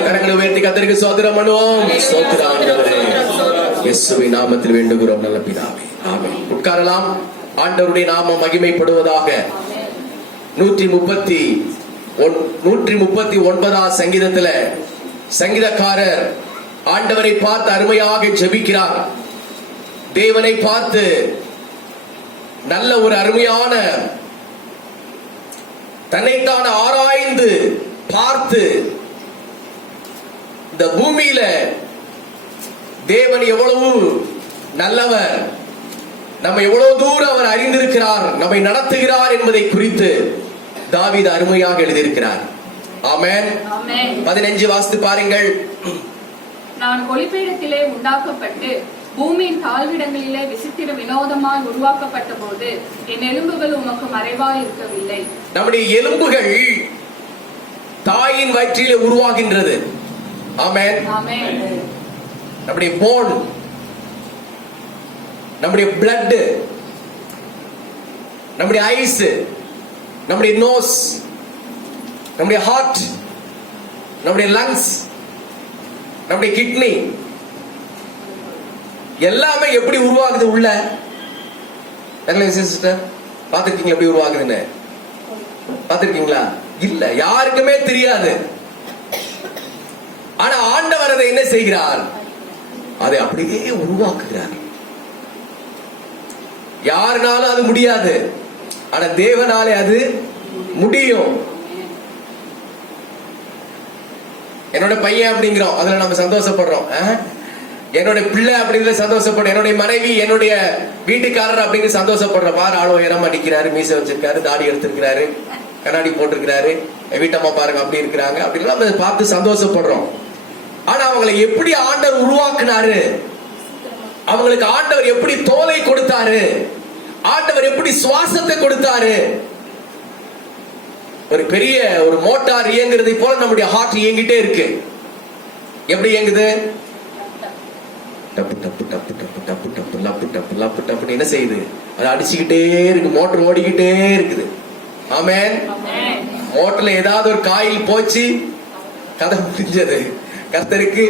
கரங்களை உயர்த்தி கர்த்தருக்கு ஸ்தோத்திரம் பண்ணுவோம். ஸ்தோத்திரம் ஆண்டவரே. இயேசுவின் நாமத்தில் வேண்டுகிறோம் நல்ல பிதாவே. ஆமென். உட்காரலாம். ஆண்டவருடைய நாமம் மகிமைப்படுவதாக. 139 சங்கீதத்துல சங்கீதக்காரர் ஆண்டவரை பார்த்து அருமையாக ஜெபிக்கிறார். தேவனை பார்த்து நல்ல ஒரு அருமையான தன்னைத்தான் ஆராய்ந்து பார்த்து இந்த பூமியில தேவன் எவ்வளவு நல்லவர், நம்ம எவ்வளவு தூரம் அவர் அறிந்திருக்கிறார், நம்மை நடத்துகிறார் என்பதை குறித்து தாவீது அருமையாக எழுதியிருக்கிறார். ஆமென். 15 வாசித்து பாருங்கள். நான் ஒளிப்பீடத்திலே உண்டாக்கப்பட்டு பூமியின் தாழ்விடங்களிலே விசித்திர வினோதமாய் உருவாக்கப்பட்ட போது என் எலும்புகள் உமக்கு மறைவாய் இருக்கவில்லை. நம்முடைய எலும்புகள் தாயின் வயிற்றிலே உருவாகின்றது. ஆமென். ஆமென். நம்முடைய போன், நம்முடைய பிளட், நம்முடைய ஐஸ், நம்முடைய நோஸ், நம்முடைய ஹார்ட், நம்முடைய லங்ஸ், நம்முடைய கிட்னி எல்லாமே எப்படி உருவாகுது உள்ள? சிஸ்டர் பாத்திருக்கீங்க எப்படி உருவாகுதுன்னு? பாத்திருக்கீங்களா? இல்ல, யாருக்குமே தெரியாது. ஆனா ஆண்டவர் அதை என்ன செய்கிறார்? அதை அப்படியே உருவாக்குகிறார். யாருனாலும் அது முடியாது, ஆனா தேவனாலே அது முடியும். என்னோட பையன் அப்படிங்கிறோம், அதுல நம்ம சந்தோஷப்படுறோம். என்னோட பிள்ளை அப்படிங்கிறது சந்தோஷப்படுறோம். என்னுடைய மனைவி, என்னுடைய வீட்டுக்காரர் அப்படிங்கிறது சந்தோஷப்படுறோம். பாரு, ஆளோ உயரமா நிக்கிறாரு, மீசை வச்சிருக்காரு, தாடி எடுத்திருக்கிறாரு, கண்ணாடி போட்டிருக்கிறாரு, வீட்டம்மா பாருங்க அப்படி இருக்கிறாங்க அப்படின்னு நம்ம பார்த்து சந்தோஷப்படுறோம். ஆனா அவங்களை எப்படி ஆண்டவர் உருவாக்குனாரு, அவங்களுக்கு ஆண்டவர் எப்படி தோலை கொடுத்தாரு, ஆண்டவர் எப்படி சுவாசத்தை கொடுத்தாரு. ஒரு பெரிய ஒரு மோட்டார் இயங்குறதை போல நம்முடைய ஹார்ட் இயங்கிட்டே இருக்கு. எப்படி இயங்குது? டப்பு டப்பு டப்பு டப்பு டப்பு டப்பு லப்பு டப்பு லப்பு டப்பு என்ன செய்யுது? அது அடிச்சுக்கிட்டே இருக்கு, மோட்டர் ஓடிக்கிட்டே இருக்குது. ஆமென். மோட்டர்ல ஏதாவது ஒரு காயில் போச்சு, கதை முடிஞ்சது. கர்த்தருக்கு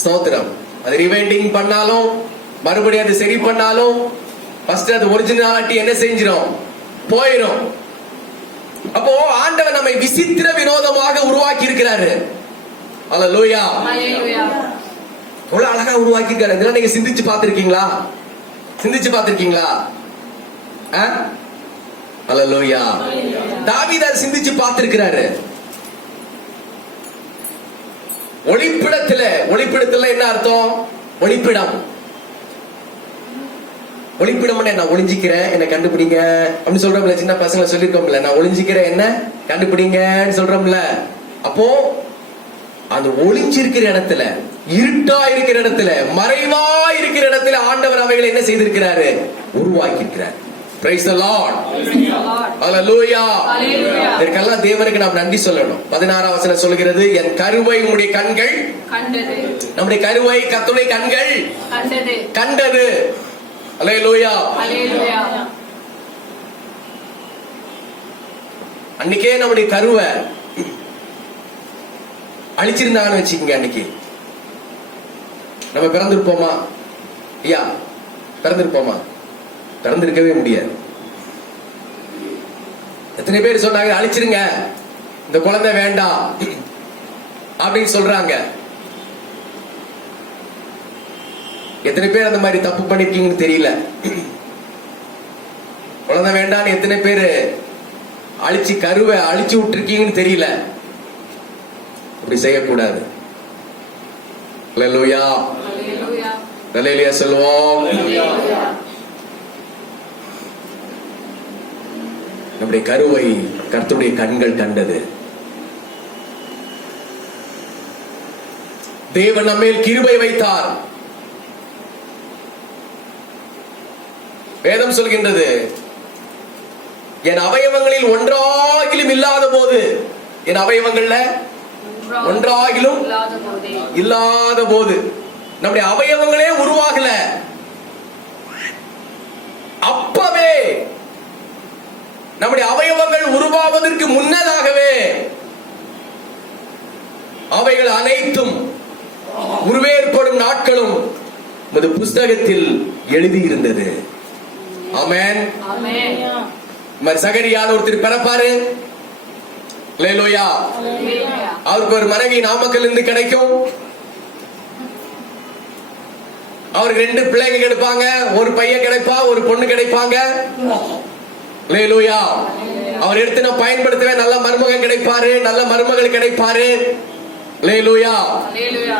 ஸ்தோத்திரம். அது ரிவைண்டிங் பண்ணாலும் மறுபடியும் அது சரி பண்ணாலும் ஃபர்ஸ்ட் அது ஒரிஜினாலிட்டி என்ன செஞ்சிடும்? போயிடும். அப்போ ஆண்டவர் நம்மை விசித்திர வினோதமாக உருவாக்கி இருக்கிறாரு. அல்லேலூயா. எவ்வளவு அழகா உருவாக்கி இருக்காரு. இதெல்லாம் நீங்க சிந்திச்சு பார்த்திருக்கீங்களா? சிந்திச்சு பார்த்திருக்கீங்களா? அல்லேலூயா. தாவீது சிந்திச்சு பார்த்திருக்கிறாரு. ஒளிப்பிடத்துல என்ன அர்த்தம்? ஒளிப்பிடம். ஒளிப்பிடம் என்ன? ஒளிஞ்சிக்கிறேன், என்ன கண்டுபிடிங்க அப்படின்னு சொல்றோம்ல. சின்ன பசங்களை சொல்லிருக்கோம்ல, நான் ஒளிஞ்சிக்கிறேன், என்ன கண்டுபிடிங்கன்னு சொல்றோம்ல. அப்போ அந்த ஒளிஞ்சிருக்கிற இடத்துல, இருட்டா இருக்கிற இடத்துல, மறைவா இருக்கிற இடத்துல ஆண்டவர் அவைகளை என்ன செய்திருக்கிறாரு? உருவாக்கி இருக்கிறார். Praise the Lord. Hallelujah. இதற்கெல்லாம் தேவனுக்கு நாம் நன்றி சொல்லணும். 16ஆம் வசனம் சொல்கிறது, என் கருவை உம்முடைய கண்கள் கண்டது. நம்முடைய கருவை கர்த்தருடைய கண்கள் கண்டது. கண்டது. Hallelujah. ஹல்லேலூயா. அன்னைக்கே நம்முடைய கருவை அழிச்சிருந்தாங்கன்னு வச்சுக்கோங்க, அன்னைக்கு நம்ம பிறந்திருப்போமா? ஐயா, பிறந்திருப்போமா? பிறந்திருக்கவே முடியாது. எத்தனை பேர் சொன்னாங்க, அழிச்சிருங்க, இந்த குழந்தை வேண்டாம் அப்படின்னு சொல்றாங்க. எத்தனை பேர் அந்த மாதிரி தப்பு பண்ணிருக்கீங்கன்னு தெரியல. குழந்தை வேண்டான்னு எத்தனை பேர் அழிச்சு கருவை அழிச்சு விட்டுருக்கீங்கன்னு தெரியல. அப்படி செய்யக்கூடாது. ஹல்லேலூயா. ஹல்லேலூயா. ஹல்லேலூயா சொல்லுவோம். நம்முடைய கருவை கர்த்தருடைய கண்கள் கண்டது. தேவன் நம்மேல் கிருபை வைத்தார். வேதம் சொல்கின்றது, என் அவயவங்களில் ஒன்றாகிலும் இல்லாத போது, என் அவயவங்கள்ல ஒன்றாகிலும் இல்லாத போது, நம்முடைய அவயவங்களே உருவாகல, அப்பவே நம்முடைய அவயவங்கள் உருவாவதற்கு முன்னதாகவே அவைகள் அனைத்தும் உருவேற்படும் நாட்களும் உமது புஸ்தகத்தில் எழுதியிருந்தது. ஆமென். சகரியான் ஒருத்தர் பிறப்பாரு. ஹல்லேலூயா. அவருக்கு ஒரு மனைவி நாமக்கல் இருந்து கிடைக்கும். அவருக்கு 2 பிள்ளைங்க கிடைப்பாங்க. ஒரு பையன் கிடைப்பா, ஒரு பொண்ணு கிடைப்பாங்க. ஹல்லேலூயா. அவர் எடுத்து நான் பயன்படுத்தவே நல்ல மருமகன் கிடைப்பாரு, நல்ல மருமகள் கிடைப்பாரு. ஹல்லேலூயா.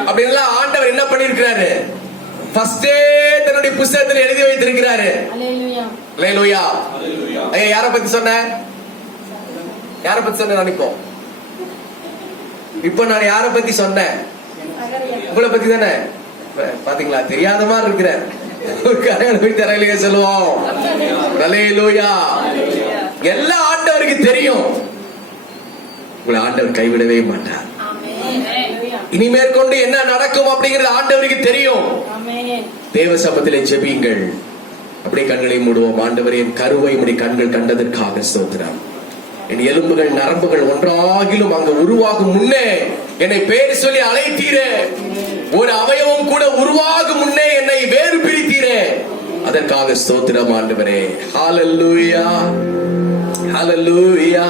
அப்படின்னா ஆண்டவர் என்ன பண்ணிருக்கிறாரு? ஃபர்ஸ்டே தன்னுடைய புத்தகத்தில் எழுதி வைத்திருக்கிறாரு. ஹல்லேலூயா. ஐயா, யாரை பத்தி சொன்ன? யாரை பத்தி சொன்ன நினைப்போம்? இப்போ நான் யாரை பத்தி சொன்னேன்? உங்களை பத்தி தானே. பாத்தீங்களா, தெரியாத மாதிரி இருக்கிறார். சொல்லுவோம். ஹல்லேலூயா. எல்லா ஆண்டவருக்கு தெரியும். உங்களை ஆண்டவர் கைவிடவே மாட்டார். இனிமேற்கொண்டு என்ன நடக்கும் அப்படிங்கிறது ஆண்டவருக்கு தெரியும். தேவ சமத்திலே ஜெபியுங்கள். அப்படியே கண்களை மூடுவோம். ஆண்டவரே, என் கருவை உம்முடைய கண்கள் கண்டதற்காக ஸ்தோத்திரம். என் எலும்புகள் நரம்புகள் ஒன்றாகிலும் அங்கு உருவாகும் முன்னே என்னை பேர் சொல்லி அழைத்தீரே. ஒரு அவயவம் கூட உருவாகும் முன்னே என்னை வேறு பிரித்தீரே. அதற்காக ஸ்தோத்திரம் ஆண்டவரே. ஹல்லேலூயா. ஹல்லேலூயா.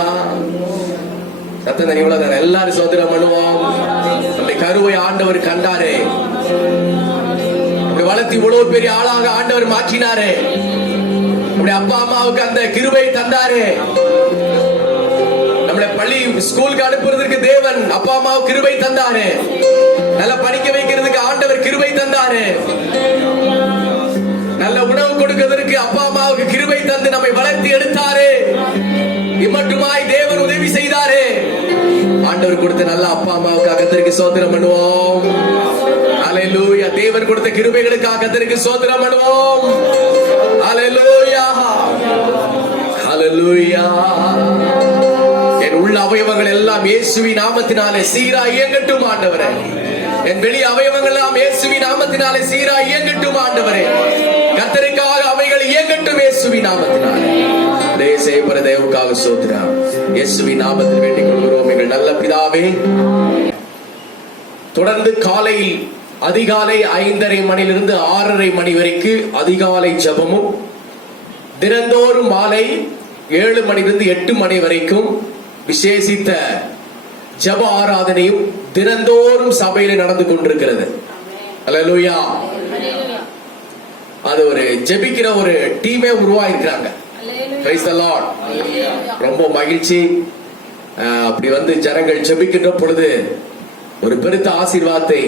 சத்தம் இவ்வளவுதான். எல்லாரும் ஸ்தோத்திரம் பண்ணுவோம். நம்முடைய கருவை ஆண்டவர் கண்டாரே. நம்முடைய வளர்த்தி இவ்வளவு பெரிய ஆளாக ஆண்டவர் மாற்றினாரே. நம்முடைய அப்பா அம்மாவுக்கு அந்த கிருபை தந்தாரே. நம்முடைய பள்ளி ஸ்கூலுக்கு அனுப்புறதுக்கு தேவன் அப்பா அம்மாவுக்கு கிருபை தந்தாரு. நல்லா படிக்க வைக்கிறதுக்கு ஆண்டவர் கிருபை தந்தாரு. நல்ல உணவு கொடுக்கிறதுக்கு அப்பா அம்மாவுக்கு கிருபை தந்து நம்மை வளர்த்தி எடுத்தாரு. இம்மட்டுமாய் தேவன் உதவி செய்தாரு. ஆண்டவர் கொடுத்த நல்ல அப்பா அம்மாவுக்காக கர்த்தருக்கு ஸ்தோத்திரம் பண்ணுவோம். ஹல்லேலூயா. தேவன் கொடுத்த கிருபைகளுக்காக கர்த்தருக்கு ஸ்தோத்திரம் பண்ணுவோம். ஹல்லேலூயா. ஹல்லேலூயா. என் உள்ள அவயவங்கள் எல்லாம் இயேசுவின் நாமத்தினாலே சீராய் இயங்கட்டும் ஆண்டவரே. என் வெளி அவயவங்கள் எல்லாம் இயேசுவின் நாமத்தினாலே சீராய் இயங்கட்டும் ஆண்டவரே. கர்த்தருக்காக அவைகள் இயங்கட்டும் இயேசுவின் நாமத்தினாலே. தேவ தேவனுக்காக ஸ்தோத்திரம். இயேசுவின் நாமத்தில் வேண்டிக் கொள்கிறோம் எங்கள் நல்ல பிதாவே. தொடர்ந்து காலையில் அதிகாலை 5:30 மணியிலிருந்து 6:30 மணி வரைக்கும் அதிகாலை ஜெபமும், தினந்தோறும் மாலை 7 மணியிலிருந்து 8 மணி வரைக்கும் விசேஷித்த ஜெப ஆராதனையும் தினந்தோறும் சபையில நடந்து கொண்டிருக்கிறது. ஹல்லேலூயா. அது ஒரு ஜெபிக்கிற ஒரு டீமே உருவாயிருக்கிறாங்க. Praise the Lord. ரொம்ப மகிழ்ச்சி. அப்படி வந்து ஜனங்கள் ஜெபிக்கின்ற பொழுது ஒரு பெருத்த ஆசீர்வாதத்தை.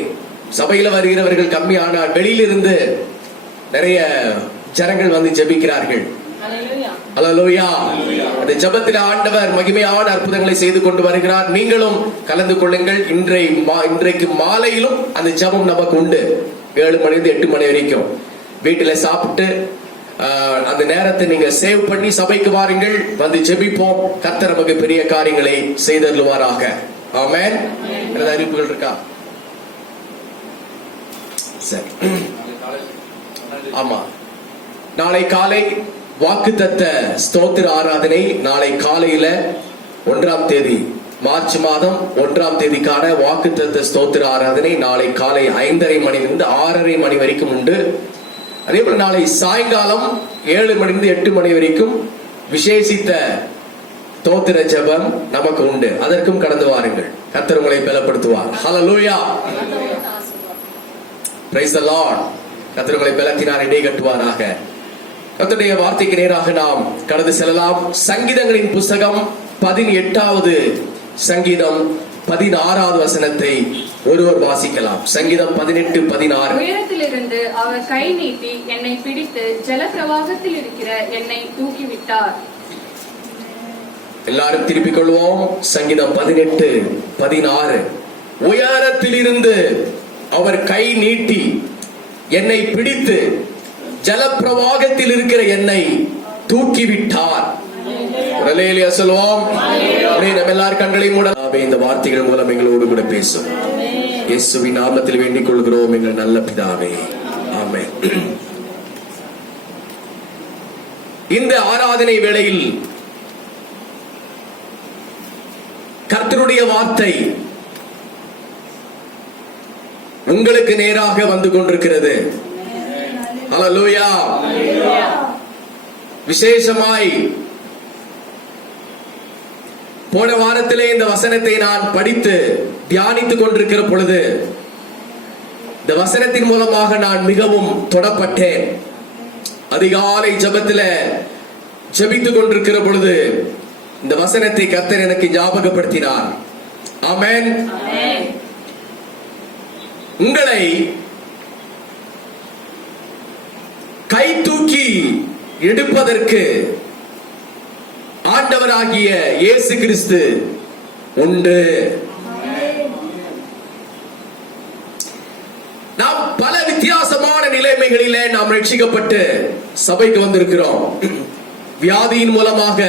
சபையில வருகிறவர்கள் கம்மியானால் வெளியிலிருந்து நிறைய ஜனங்கள் வந்து ஜெபிக்கிறார்கள். அல்லேலூயா. அந்த ஜெபத்தில் ஆண்டவர் மகிமையான அற்புதங்களை செய்து கொண்டு வருகிறார். நீங்களும் கலந்து கொள்ளுங்கள். இன்றைக்கு மாலையிலும் அந்த ஜெபம் நமக்கு உண்டு. 7 மணிலிருந்து 8 மணி வரைக்கும் வீட்டுல சாப்பிட்டு அந்த நேரத்தை நீங்க சேவ் பண்ணி சபைக்கு வாருங்கள், வந்து ஜெபிப்போம். கர்த்தர் நமக்கு பெரிய காரியங்களை செய்தருளுவாராக. ஆமென். ஏதாவது அறிவிப்புகள் இருக்கா? சரி. ஆமா, நாளை காலை வாக்குத்தத்த ஸ்தோத்திர ஆராதனை. நாளை காலையில 1ஆம் தேதி மார்ச் மாதம் 1ஆம் தேதிக்கான வாக்குத்தத்த ஸ்தோத்திர ஆராதனை நாளை காலை 5:30 மணிலிருந்து 6:30 மணி வரைக்கும் உண்டு. அதே போல நாளை சாயங்காலம் 7 மணிலிருந்து 8 மணி வரைக்கும் விசேஷித்த ஸ்தோத்திர ஜெபம் நமக்கு உண்டு. அதற்கும் கடந்து வாருங்கள். கர்த்தர் உங்களை பலப்படுத்துவார். ஹல்லேலூயா. Praise the Lord. கர்த்தர் உங்களை பலத்தினார் இடை கட்டுவாராக. கர்த்தருடைய வார்த்தைக்கு நேராக நாம் கடந்து செல்லலாம். சங்கீதங்களின் புஸ்தகம் 18வது சங்கீதம் 16வது வசனத்தை ஒருவர் வாசிக்கலாம். சங்கீதம் 18:16. உயரத்திலிருந்து அவர் கை நீட்டி என்னை பிடித்து ஜலப்பிரவாகத்தில் இருக்கிற என்னை தூக்கிவிட்டார். எல்லாரும் திருப்பிக் கொள்வோம். சங்கீதம் 18:16. உயரத்திலிருந்து அவர் கை நீட்டி என்னை பிடித்து ஜலப்பிரவாகத்தில் இருக்கிற என்னை தூக்கிவிட்டார். அல்லேலூயா சொல்வோம். நம்ம எல்லாரும் கண்களை மூட. இந்த வார்த்தைகள் மூலம் எங்களோடு கூட பேசும். இயேசுவின் நாமத்தில் வேண்டிக் கொள்கிறோம் எங்கள் நல்ல பிதாவே. ஆமென். இந்த ஆராதனை வேளையில் கர்த்தருடைய வார்த்தை உங்களுக்கு நேராக வந்து கொண்டிருக்கிறது. அல்லேலூயா. விசேஷமாய் போன வாரத்திலே இந்த வசனத்தை நான் படித்து தியானித்துக் கொண்டிருக்கிற பொழுது இந்த வசனத்தின் மூலமாக நான் மிகவும் தொடப்பட்டேன். அதிகாலை ஜெபத்தில ஜெபித்துக் கொண்டிருக்கிற பொழுது இந்த வசனத்தை கர்த்தர் எனக்கு ஞாபகப்படுத்தினார். ஆமென். உங்களை கை தூக்கி எடுப்பதற்கு ஆண்டவராகிய இயேசு கிறிஸ்து உண்டு. நாம் பல வித்தியாசமான நிலைமைகளிலே நாம் ரட்சிக்கப்பட்டு சபைக்கு வந்திருக்கிறோம். வியாதியின் மூலமாக,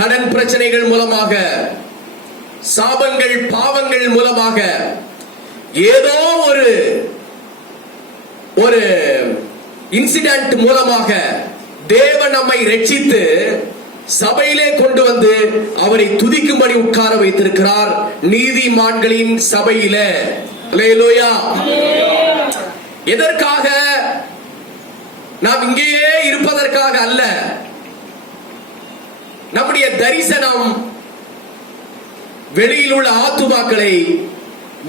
கடன் பிரச்சனைகள் மூலமாக, சாபங்கள் பாவங்கள் மூலமாக, ஏதோ ஒரு இன்சிடென்ட் மூலமாக தேவன் நம்மை ரட்சித்து சபையிலே கொண்டு வந்து அவரை துதிக்கும்படி உட்கார வைத்திருக்கிறார். நீதிமான்களின் சபையிலே. அல்லேலூயா. எதற்காக? நாம் இங்கேயே இருப்பதற்காக அல்ல. நம்முடைய தரிசனம் வெளியில் உள்ள ஆத்துமாக்களை,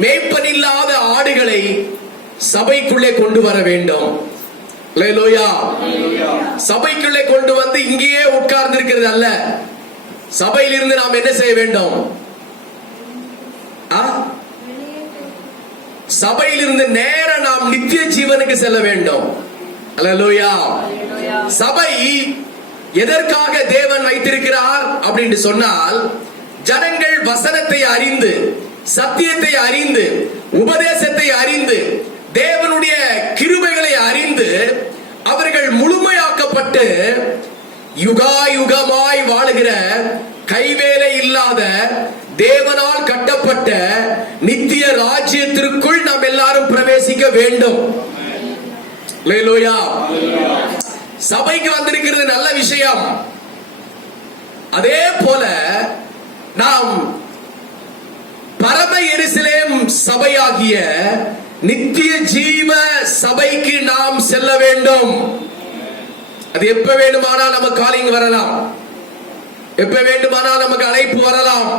மேய்ப்பனில்லாத ஆடுகளை சபைக்குள்ளே கொண்டு வர வேண்டும். அல்லேலூயா. சபைக்குள்ளே கொண்டு வந்து இங்கேயே உட்கார்ந்து இருக்கிறது அல்ல. சபையிலிருந்து நாம் என்ன செய்ய வேண்டும்? சபையிலிருந்து நேர நாம் நித்திய ஜீவனுக்கு செல்ல வேண்டும். அல்லேலூயா. சபை எதற்காக தேவன் வைத்திருக்கிறார் அப்படின்னு சொன்னால், ஜனங்கள் வசனத்தை அறிந்து, சத்தியத்தை அறிந்து, உபதேசத்தை அறிந்து, தேவனுடைய கிருபைகளை அறிந்து, அவர்கள் முழுமையாக்கப்பட்டு யுகாயுகமாய் வாழுகிற, கைவேலை இல்லாத, தேவனால் கட்டப்பட்ட நித்திய ராஜ்யத்திற்குள் நாம் எல்லாரும் பிரவேசிக்க வேண்டும். அல்லேலூயா. சபைக்கு வந்திருக்கிறது நல்ல விஷயம். அதே போல நாம் பரம எருசலேம் சபையாகிய நித்திய ஜீவ சபைக்கு நாம் செல்ல வேண்டும். அது எப்ப வேண்டுமானால் நமக்கு காலிங் வரலாம், எப்ப வேண்டுமானால் நமக்கு அழைப்பு வரலாம்,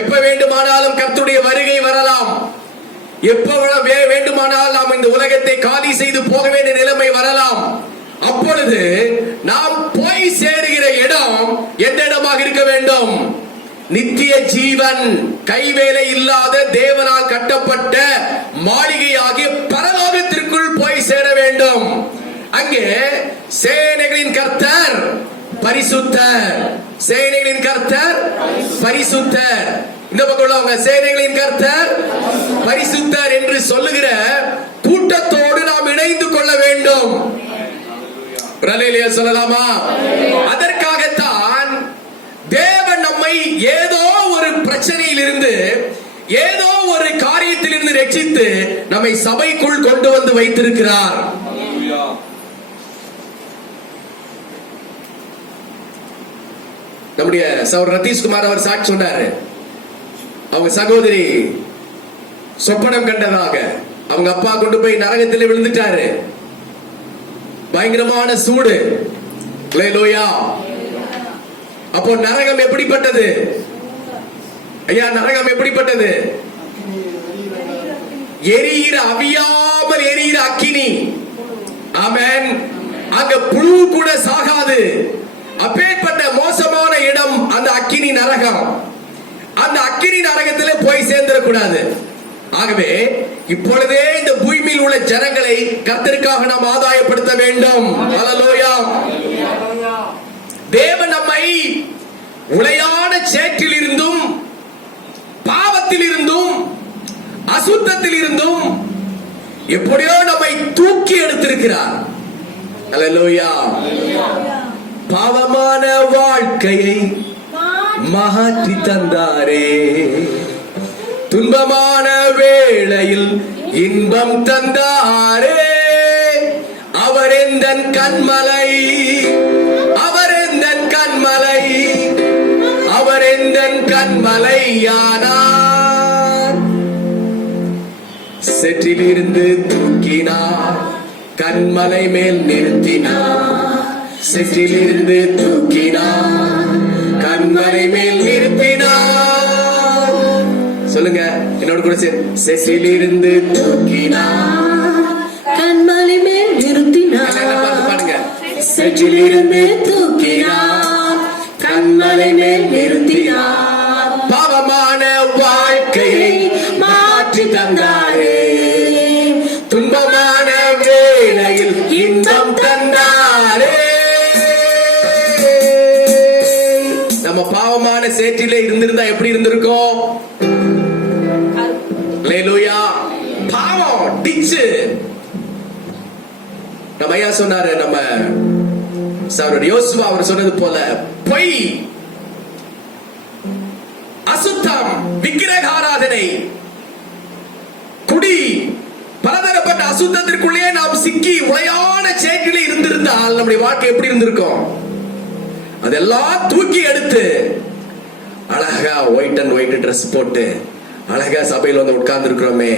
எப்ப வேண்டுமானாலும் கர்த்தருடைய வருகை வரலாம், எப்ப வேண்டுமானால் நாம் இந்த உலகத்தை காலி செய்து போக வேண்டிய நிலைமை வரலாம். அப்பொழுது நாம் போய் சேருகிற இடம் எந்த இடமாக இருக்க வேண்டும்? நித்திய ஜீவன், கைவேலை இல்லாத தேவனால் கட்டப்பட்ட மாளிகையாகிய பரலோகத்திற்குள் போய் சேர வேண்டும். அங்கே சேனைகளின் கர்த்தர் பரிசுத்தர், சேனைகளின் கர்த்தர் பரிசுத்தர். இந்த பக்கம் உள்ளவங்க சேனைகளின் கர்த்தர் பரிசுத்தர் என்று சொல்லுகிற கூட்டத்தோடு நாம் இணைந்து கொள்ள வேண்டும். சொல்லலாமா? அதற்காகத்தான் தேவன் நம்மை ஏதோ ஒரு பிரச்சனையில் இருந்து, ஏதோ ஒரு காரியத்தில் இருந்து ரட்சித்து நம்மை சபைக்குள் கொண்டு வந்து வைத்திருக்கிறார். நம்முடைய சகோதரர் ரதீஷ்குமார் அவர் சாட்சி சொன்னாரு. அவங்க சகோதரி சொப்பனம் கண்டதாக அவங்க அப்பா கொண்டு போய் நரகத்தில் விழுந்துட்டாரு. பயங்கரமான சூடு. ஹல்லேலூயா. அப்போ நரகம் எப்படிப்பட்டது ஐயா? நரகம் எப்படிப்பட்டது? எரிகிற, அவியாமல் எரிகிற அக்கினி. ஆமென். அங்க புழு கூட சாகாது. அப்பேற்பட்ட மோசமான இடம் அந்த அக்கினி நரகம். அந்த அக்கினி நரகத்திலே போய் சேர்ந்துடக்கூடாது. ஆகவே இப்பொழுதே இந்த பூமியில் உள்ள ஜனங்களை கர்த்தருக்காக நாம் ஆதாயப்படுத்த வேண்டும். ஹல்லேலூயா. தேவன் நம்மை உளையான சேற்றில் இருந்தும், பாவத்தில் இருந்தும், அசுத்தத்தில் இருந்தும் எப்படியோ நம்மை தூக்கி எடுத்திருக்கிறார். ஹல்லேலூயா. பாவமான வாழ்க்கையை மாற்றி தந்தாரே, துன்பமான வேளையில் இன்பம் தந்தாரே. அவர் எந்தன் கண்மலை, அவர் எந்தன் கண்மலை, அவர் எந்தன் கண்மலையானார். சேற்றிலிருந்து தூக்கினார், கண்மலை மேல் நிறுத்தினார். சேற்றிலிருந்து தூக்கினார், கண்மலை மேல் நிறுத்தினார். சொல்லுங்க என்னோட கூட சேர்ந்து. சேற்றிலிருந்து தூக்கினார், கண்மலை மேல் நிறுத்தினார். பாருங்க. சேற்றிலிருந்து தூக்கினார், கண்மலை மேல் நிறுத்தினார். பாவமான வாழ்க்கையை மாற்றி தந்தாரே, துன்பமான வேளையில் இன்பம் தந்தாரே. நம்ம பாவமான சேற்றிலே இருந்திருந்தா எப்படி இருந்திருக்கும்? ஹல்லேலூயா. பாவம் டிச்சு. நம்ம ஐயா சொன்னாரு, நம்ம சகோதரர் யோசுவா அவர் சொன்னது போல, பொய், அசுத்தம், விக்கிரக ஆராதனை, குடி, பலதரப்பட்ட அசுத்தத்திற்குள்ளே நாம் சிக்கி உளையான சேற்றிலே இருந்திருந்தால் நம்முடைய வாழ்க்கை எப்படி இருந்திருக்கும்? அதெல்லாம் தூக்கி எடுத்து அழகா ஒயிட் அண்ட் ஒயிட் ட்ரெஸ் போட்டு அழகா சபையில் வந்து உட்கார்ந்து இருக்கிறோமே,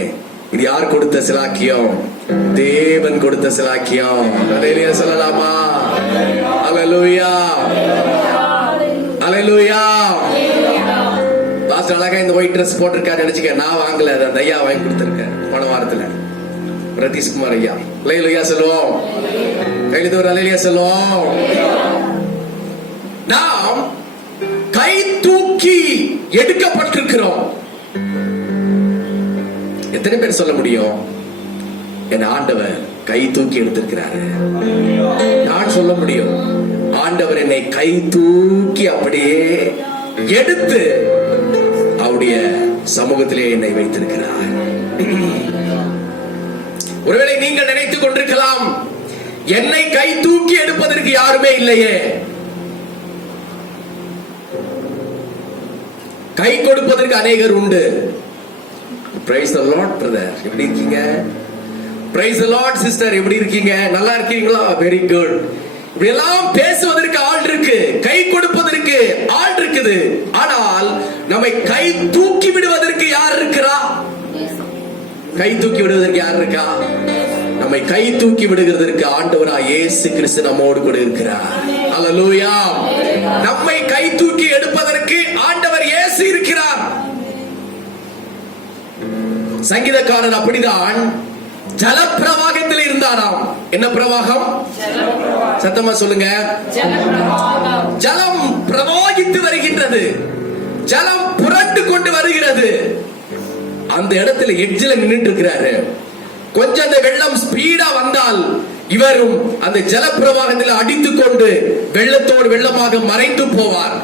இது யார் கொடுத்த சிலாக்கியம்? தேவன் கொடுத்த சிலாக்கியம். ஹல்லேலூயா சொல்லலாமா? ஹல்லேலூயா. ஹல்லேலூயா. லாஸ்ட் அழகா இந்த ஒயிட் ட்ரெஸ் போட்டிருக்காரு நினைச்சுக்க. நான் வாங்கல, அந்த ஐயா வாங்கி கொடுத்திருக்கேன் போன வாரத்துல. ரதீஷ்குமார் ஐயா. ஹல்லேலூயா சொல்லுவோம். கையில ஒரு ஹல்லேலூயா சொல்லுவோம். நாம் கை தூக்கி எடுக்கப்பட்டிருக்கிறோம். எத்தனை பேர் சொல்ல முடியும், என் ஆண்டவர் கை தூக்கி எடுத்திருக்கிறாரு? நான் சொல்ல முடியும், ஆண்டவர் என்னை கை தூக்கி அப்படியே எடுத்து அவருடைய சமூகத்திலே என்னை வைத்திருக்கிறார். ஒருவேளை நீங்கள் நினைத்துக் கொண்டிருக்கலாம், என்னை கை தூக்கி எடுப்பதற்கு யாருமே இல்லையே. கை கொடுப்பதற்கு அநேகர் உண்டு. Praise the Lord brother, எப்படி இருக்கீங்க? Praise the Lord sister, எப்படி இருக்கீங்க? நல்லா இருக்கீங்களா? Very good. இப்படி எல்லாம் பேசுவதற்கு ஆள் இருக்கு, கை கொடுப்பதற்கு ஆள் இருக்குது. ஆனால் நம்மை கை தூக்கி விடுவதற்கு யார் இருக்கிறா? கை தூக்கி விடுவதற்கு யார் இருக்கா? நம்மை கை தூக்கி விடுகிறதற்கு ஆண்டவராகிய இயேசு கிறிஸ்து நம்மோடு கூட இருக்கிறார். ஹல்லேலூயா. நம்மை கை தூக்கி எடுப்பதற்கு ஆண்டவர் இயேசு இருக்கிறார். சங்கீதக்காரன் அப்படிதான் ஜலப்பிரவாகத்தில் இருந்தாராம். என்ன பிரவாகம்? சத்தமா சொல்லுங்க. ஜலம் பிரவாகித்து வருகின்றது. ஜலம் புரண்டு கொண்டு வருகிறது. அந்த இடத்துல எட்ஜில் நின்னுட்டு இருக்கிறாரு. கொஞ்சம் அந்த வெள்ளம் ஸ்பீடா வந்தால் இவரும் அந்த ஜலப்பிரவாகத்தில் அடித்துக் கொண்டு வெள்ளத்தோடு வெள்ளமாக மறைந்து போவார்.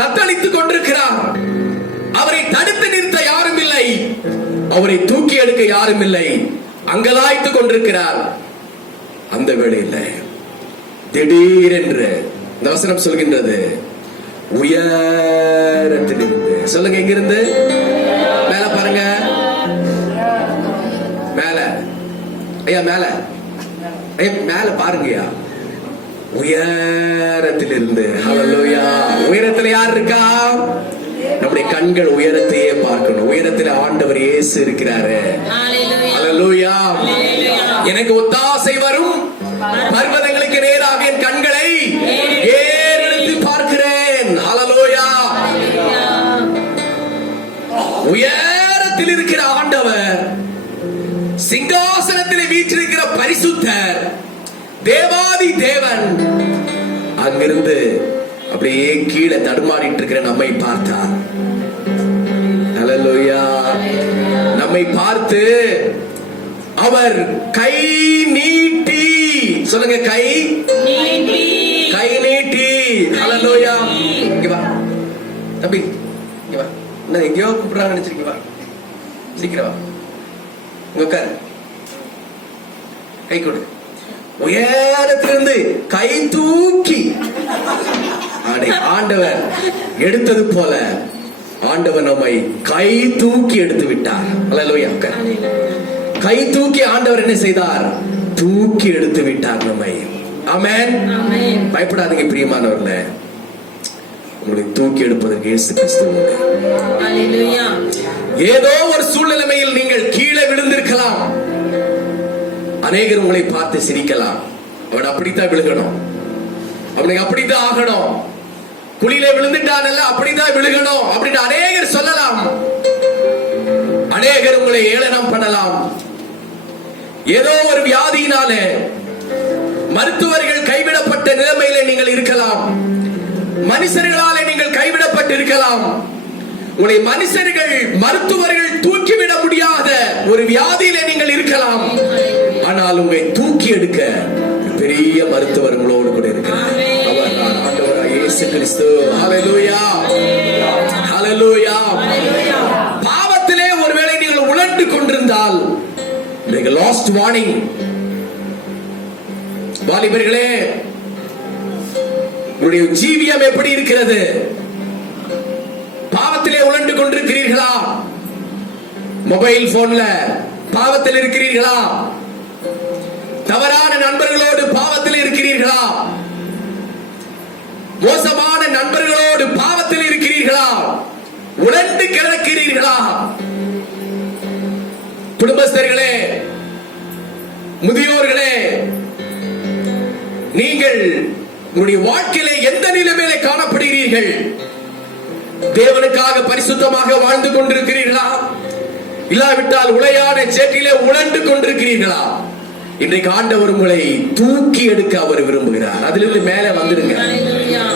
தத்தளித்துக் கொண்டிருக்கிறார். அவரை தடுத்து நிறுத்த யாரும் இல்லை, அவரை தூக்கி எடுக்க யாரும் இல்லை. அங்கலாய்த்துக் கொண்டிருக்கிறார். அந்த வேளையில் திடீரென்று இந்த வசனம் சொல்கின்றது, உயரத்திலிருந்து, சொல்லுங்க எங்கிருந்து? மேல பாருங்க, மேல ஐயா, மேல ஐயா, மேல பாருங்கய்யா. உயரத்திலிருந்து, ஹல்லேலூயா. உயரத்துல யார் இருக்கா? நம்முடைய கண்கள் உயரத்தையே பார்க்கணும். உயரத்தில் ஆண்டவர் இயேசு இருக்கிறாரு. ஹல்லேலூயா. எனக்கு ஒத்தாசை வரும் பர்வதங்களுக்கு நேராக என் கண்களை ஏறெடுத்து பார்க்கிறேன். ஹல்லேலூயா. உயரத்தில் இருக்கிற ஆண்டவர், சிங்காசனத்தில் வீற்றிருக்கிற பரிசுத்தர், தேவாதி தேவன் அங்கிருந்து அப்படியே கீழே தடுமாறிட்டு இருக்கிற நம்மை பார்த்தார். ஹல்லேலூயா. நம்மை பார்த்து அவர் கை நீட்டி, சொல்லுங்க, கை நீட்டி. ஹல்லேலூயா. இங்க வா தம்பி, இங்க வா. என்ன எங்கேயோ கூப்பிடுறாங்க நினைச்சிருக்கீங்க? வா, சீக்கிரம் வா, இங்க உட்காரு. கை கொடு. உயரத்திலிருந்து கை தூக்கி ஆண்டவர் எடுத்தது போல ஆண்டவர் நம்மை கை தூக்கி எடுத்து விட்டார். ஹல்லேலூயா. கை தூக்கி ஆண்டவர் என்ன செய்தார்? தூக்கி எடுத்து விட்டார் நம்மை. ஆமென். பயப்படாதீங்க பிரியமானவர்களே, உங்களை தூக்கி எடுப்பதற்கு இயேசு கிறிஸ்து உண்டு. ஹல்லேலூயா. ஏதோ ஒரு சூழ்நிலையில் நீங்கள் கீழே விழுந்திருக்கலாம். அநேகர் உங்களை பார்த்து சிரிக்கலாம். அவன் அப்படித்தான் விழுகணும், அவனுக்கு அப்படித்தான் ஆகணும், குழியில விழுந்துட்டான் அப்படித்தான் விழுகணும் அப்படின்னு அநேகர் சொல்லலாம். அநேகர் உங்களை ஏளனம் பண்ணலாம். ஏதோ ஒரு வியாதியினாலே மருத்துவர்கள் கைவிடப்பட்ட நிலைமையில நீங்கள் இருக்கலாம். மனுஷர்களாலே நீங்கள் கைவிடப்பட்டு இருக்கலாம். உங்களை மனுஷர்கள், மருத்துவர்கள் தூக்கிவிட முடியாத ஒரு வியாதியில நீங்கள் இருக்கலாம். ஆனால் உங்களை தூக்கி எடுக்க பெரிய மருத்துவர் உங்களோடு கூட இருக்கிறார். அவர் தான் ஆண்டவராகிய இயேசு கிறிஸ்து. ஹல்லேலூயா. ஹல்லேலூயா. பாவத்திலே ஒருவேளை நீங்கள் உழண்டு கொண்டிருந்தால் லாஸ்ட் வார்னிங். வாலிபர்களே, உங்களுடைய ஜீவியம் எப்படி இருக்கிறது? பாவத்திலே உழண்டு கொண்டிருக்கிறீர்களா? மொபைல் போன்ல பாவத்தில் இருக்கிறீர்களா? தவறான நண்பர்களோடு பாவத்தில் இருக்கிறீர்களா? மோசமான நண்பர்களோடு பாவத்தில் இருக்கிறீர்களா? உழண்டு கிடக்கிறீர்களா? குடும்பஸ்தர்களே, முதியோர்களே, நீங்கள் உங்களுடைய வாழ்க்கையிலே எந்த நிலைமையிலே காணப்படுகிறீர்கள்? தேவனுக்காக பரிசுத்தமாக வாழ்ந்து கொண்டிருக்கிறீர்களா? இல்லாவிட்டால் உளையான சேற்றிலே உழண்டு கொண்டிருக்கிறீர்களா? இன்றைக்கு ஆண்டவர் உங்களை தூக்கி எடுக்க அவர் விரும்புகிறார். அதிலிருந்து மேலே வந்துடுங்க.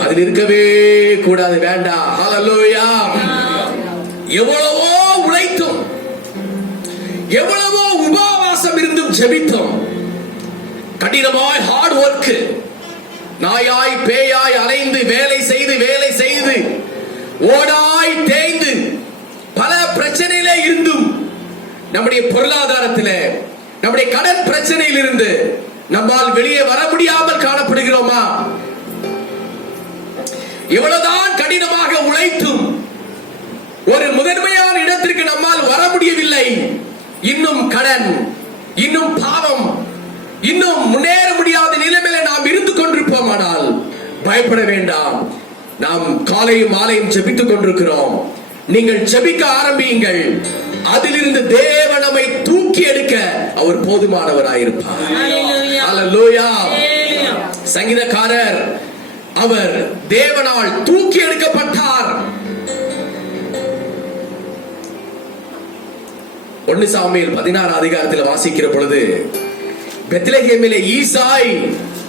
அதில் இருக்கவே கூடாது, வேண்டாம். ஹல்லேலூயா. எவ்வளவோ உழைத்தும், எவ்வளவோ உபவாசம் இருந்தும் ஜெபித்தோம், கடினமாய் ஹார்ட் ஒர்க், நாயாய் பேயாய் அலைந்து வேலை செய்து ஓடாய் தேய்ந்து பல பிரச்சனையிலே இருந்தும் நம்முடைய பொருளாதாரத்திலே, நம்முடைய கடன் பிரச்சனையில் இருந்து நம்மால் வெளியே வர முடியாமல் காணப்படுகிறோமா? எவ்வளவுதான் கடினமாக உழைத்தும் ஒரு முதன்மையான இடத்திற்கு நம்மால் வர முடியவில்லை. இன்னும் கடன், இன்னும் பாவம், இன்னும் முன்னேற முடியாத நிலைமையில நாம் இருந்து கொண்டிருப்போமானால் பயப்பட வேண்டாம். நாம் காலையும் மாலையும் ஜெபித்துக் கொண்டிருக்கிறோம். நீங்கள் ஜெபிக்க ஆரம்பியுங்கள். அதிலிருந்து தேவன் நம்மை தூக்கி எடுக்க அவர் போதுமானவராயிருப்பார். ஹல்லேலூயா. சங்கீதக்காரர் அவர் தேவனால் தூக்கி எடுக்கப்பட்டார். 1 சாமுவேல் 16 அதிகாரத்தில் வாசிக்கிற பொழுது, பெத்லகேமிலே ஈசாய்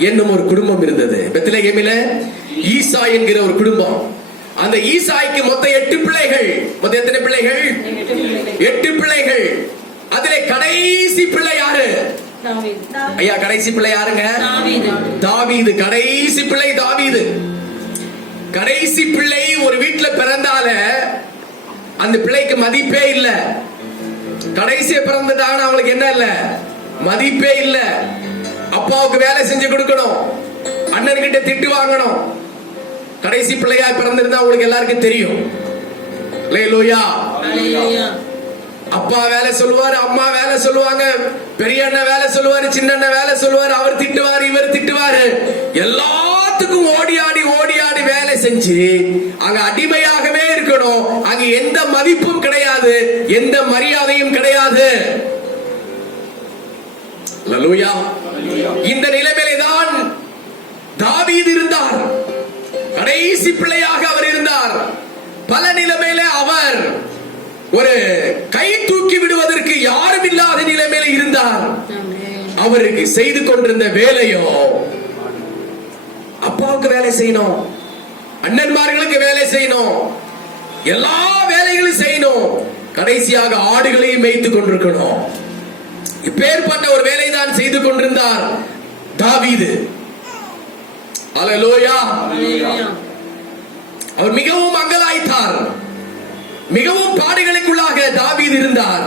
என்னும் ஒரு குடும்பம் இருந்தது. பெத்லகேமிலே ஈசாய் என்கிற ஒரு குடும்பம். அந்த ஈசாய்க்கு மொத்தம் 8 பிள்ளைகள். மொத்தம் எத்தனை பிள்ளைகள்? 8 பிள்ளைகள். அதிலே கடைசி பிள்ளை யாரு? ஐயா, கடைசி பிள்ளை யாருங்க? தாவீது. கடைசி பிள்ளை தாவீது. கடைசி பிள்ளை ஒரு வீட்டுல பிறந்தால அந்த பிள்ளைக்கு மதிப்பே இல்ல. கடைசியா பிறந்ததான அவங்களுக்கு என்ன இல்ல? மதிப்பே இல்ல. அப்பாவுக்கு வேலை செஞ்சு கொடுக்கணும், அண்ணன் கிட்ட திட்டு வாங்கணும். கடைசி பிள்ளையா பிறந்திருந்தா உங்களுக்கு எல்லாருக்கும் தெரியும். அல்லேலூயா. அப்பா வேலை சொல்லுவாரு, அம்மா வேலை சொல்லுவாங்க, பெரிய அண்ணன் வேலை சொல்லுவாரு, சின்ன அண்ணன் வேலை சொல்லுவாரு, அவர் திட்டுவாரு, இவர் திட்டுவாரு. எல்லாத்துக்கும் ஓடி ஆடி வேலை செஞ்சு அங்க அடிமையாகவே இருக்கணும். அங்க எந்த மதிப்பும் கிடையாது, எந்த மரியாதையும் கிடையாது. அல்லேலூயா. இந்த நிலைமையிலே தான் தாவீது இருந்தார். கடைசி பிள்ளையாக அவர் இருந்தார். பல நிலைமையில அவர் ஒரு கை தூக்கி விடுவதற்கு யாரும் இல்லாத நிலைமையில இருந்தார். அவருக்கு செய்து கொண்டிருந்த வேலையோ, அப்பாவுக்கு வேலை செய்யணும், அண்ணன்மார்களுக்கு வேலை செய்யணும், எல்லா வேலைகளும் செய்யணும். கடைசியாக ஆடுகளையும் மேய்த்துக் கொண்டிருக்கணும். இப்பேற்பட்ட ஒரு வேலை தான் செய்து கொண்டிருந்தார் தாவீது. அல்லேலூயா. அவர் மிகவும் அங்கலாய்த்தார், மிகவும் பாடுகளுக்குள்ளாக தாவீது இருந்தார்.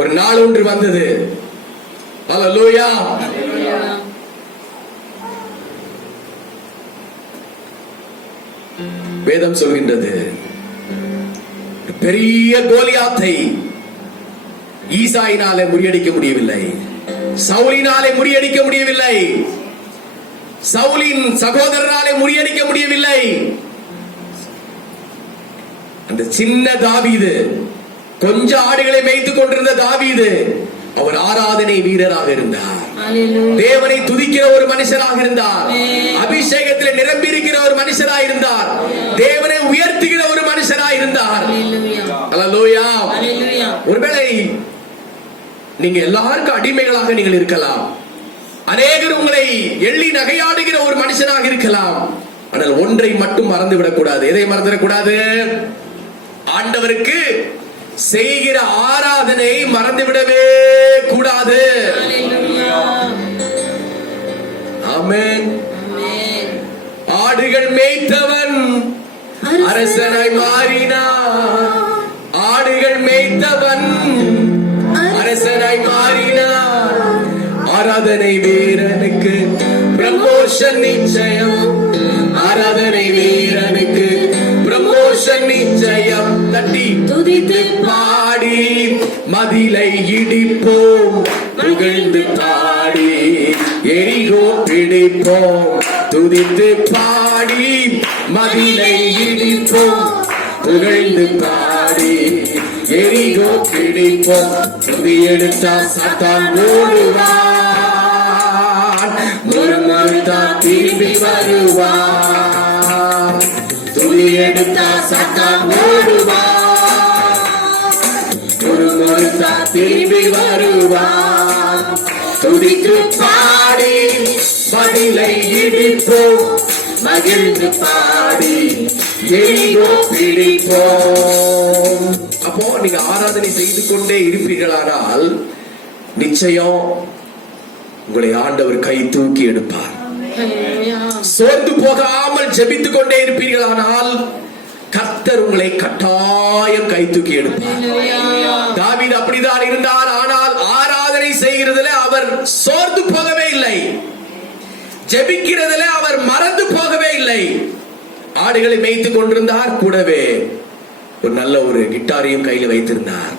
ஒரு நாள் ஒன்று வந்தது. அல்லேலூயா. வேதம் சொல்கின்றது, பெரிய கோலியாத்தை ஈசாயினாலே முறியடிக்க முடியவில்லை, சவுலினாலே முறியடிக்க முடியவில்லை, சவுலின் சகோதரனாலே முறியடிக்க முடியவில்லை. அந்த சின்ன தாவீது, கொஞ்ச ஆடுகளை மேய்த்துக் கொண்டிருந்த தாவீது, அவர் ஆராதனை வீரராக இருந்தார். தேவனை துதிக்கிற ஒரு மனுஷராக இருந்தார். அபிஷேகத்தில் நிரம்பி இருக்கிற ஒரு மனுஷராக இருந்தார். தேவனை உயர்த்துகிற ஒரு மனுஷராக இருந்தார். அல்லேலூயா. ஒருவேளை நீங்க எல்லாருக்கும் அடிமைகளாக நீங்கள் இருக்கலாம். அநேகர் உங்களை எள்ளி நகையாடுகிற ஒரு மனுஷனாக இருக்கலாம். ஆனால் ஒன்றை மட்டும் மறந்து விடக்கூடாது. எதை மறந்துவிடக்கூடாது? ஆண்டவருக்கு செய்கிற ஆராதனை மறந்துவிடவே கூடாது. ஆமென். ஆடுகள் மேய்த்தவன் அரசனாய் மாறினார். ஆடுகள் மேய்த்தவன் அரசனாய் மாறினார். ஆராதனை வீரனுக்கு ப்ரமோஷன் நிச்சயம். ஆராதனை வீரனுக்கு ப்ரமோஷன் நிச்சயம். தட்டி துதித்து பாடி மதிலை இடிப்போம், புகழ்ந்து பாடி எரிகோ பிடிப்போம். துதித்து பாடி மதிலை இடிப்போம், புகழ்ந்து பாடி எரிகோ பிடிப்போம். துதி எடுத்தா சாத்தான் ஓடுவான், முறுமுறுத்தா திரும்பி வருவான். துதி எடுத்தா சாத்தான் ஓடுவான், முறுமுறுத்தா திரும்பி வருவான். துதித்து பாடி மதிலை இடிப்போம், மகிழ்ந்து பாடி எரிகோ பிடிப்போம். அப்போ நீங்க ஆராதனை செய்து கொண்டே இருப்பீர்களானால் நிச்சயம் உங்களை ஆண்டவர் கை தூக்கி எடுப்பார். சோர்ந்து போகாமல் ஜெபித்துக் கொண்டே இருப்பீர்களானால் கர்த்தர் உங்களை கட்டாயம் கை தூக்கி எடுப்பார். தாவீது அப்படிதான் இருந்தார். ஆனால் ஆராதனை செய்கிறதுல அவர் சோர்ந்து போகவே இல்லை, ஜெபிக்கிறதுல அவர் மறந்து போகவே இல்லை. ஆடுகளை மேய்த்துக் கொண்டிருந்தார், கூடவே ஒரு நல்ல ஒரு கிட்டாரையும் கையில் வைத்திருந்தார்.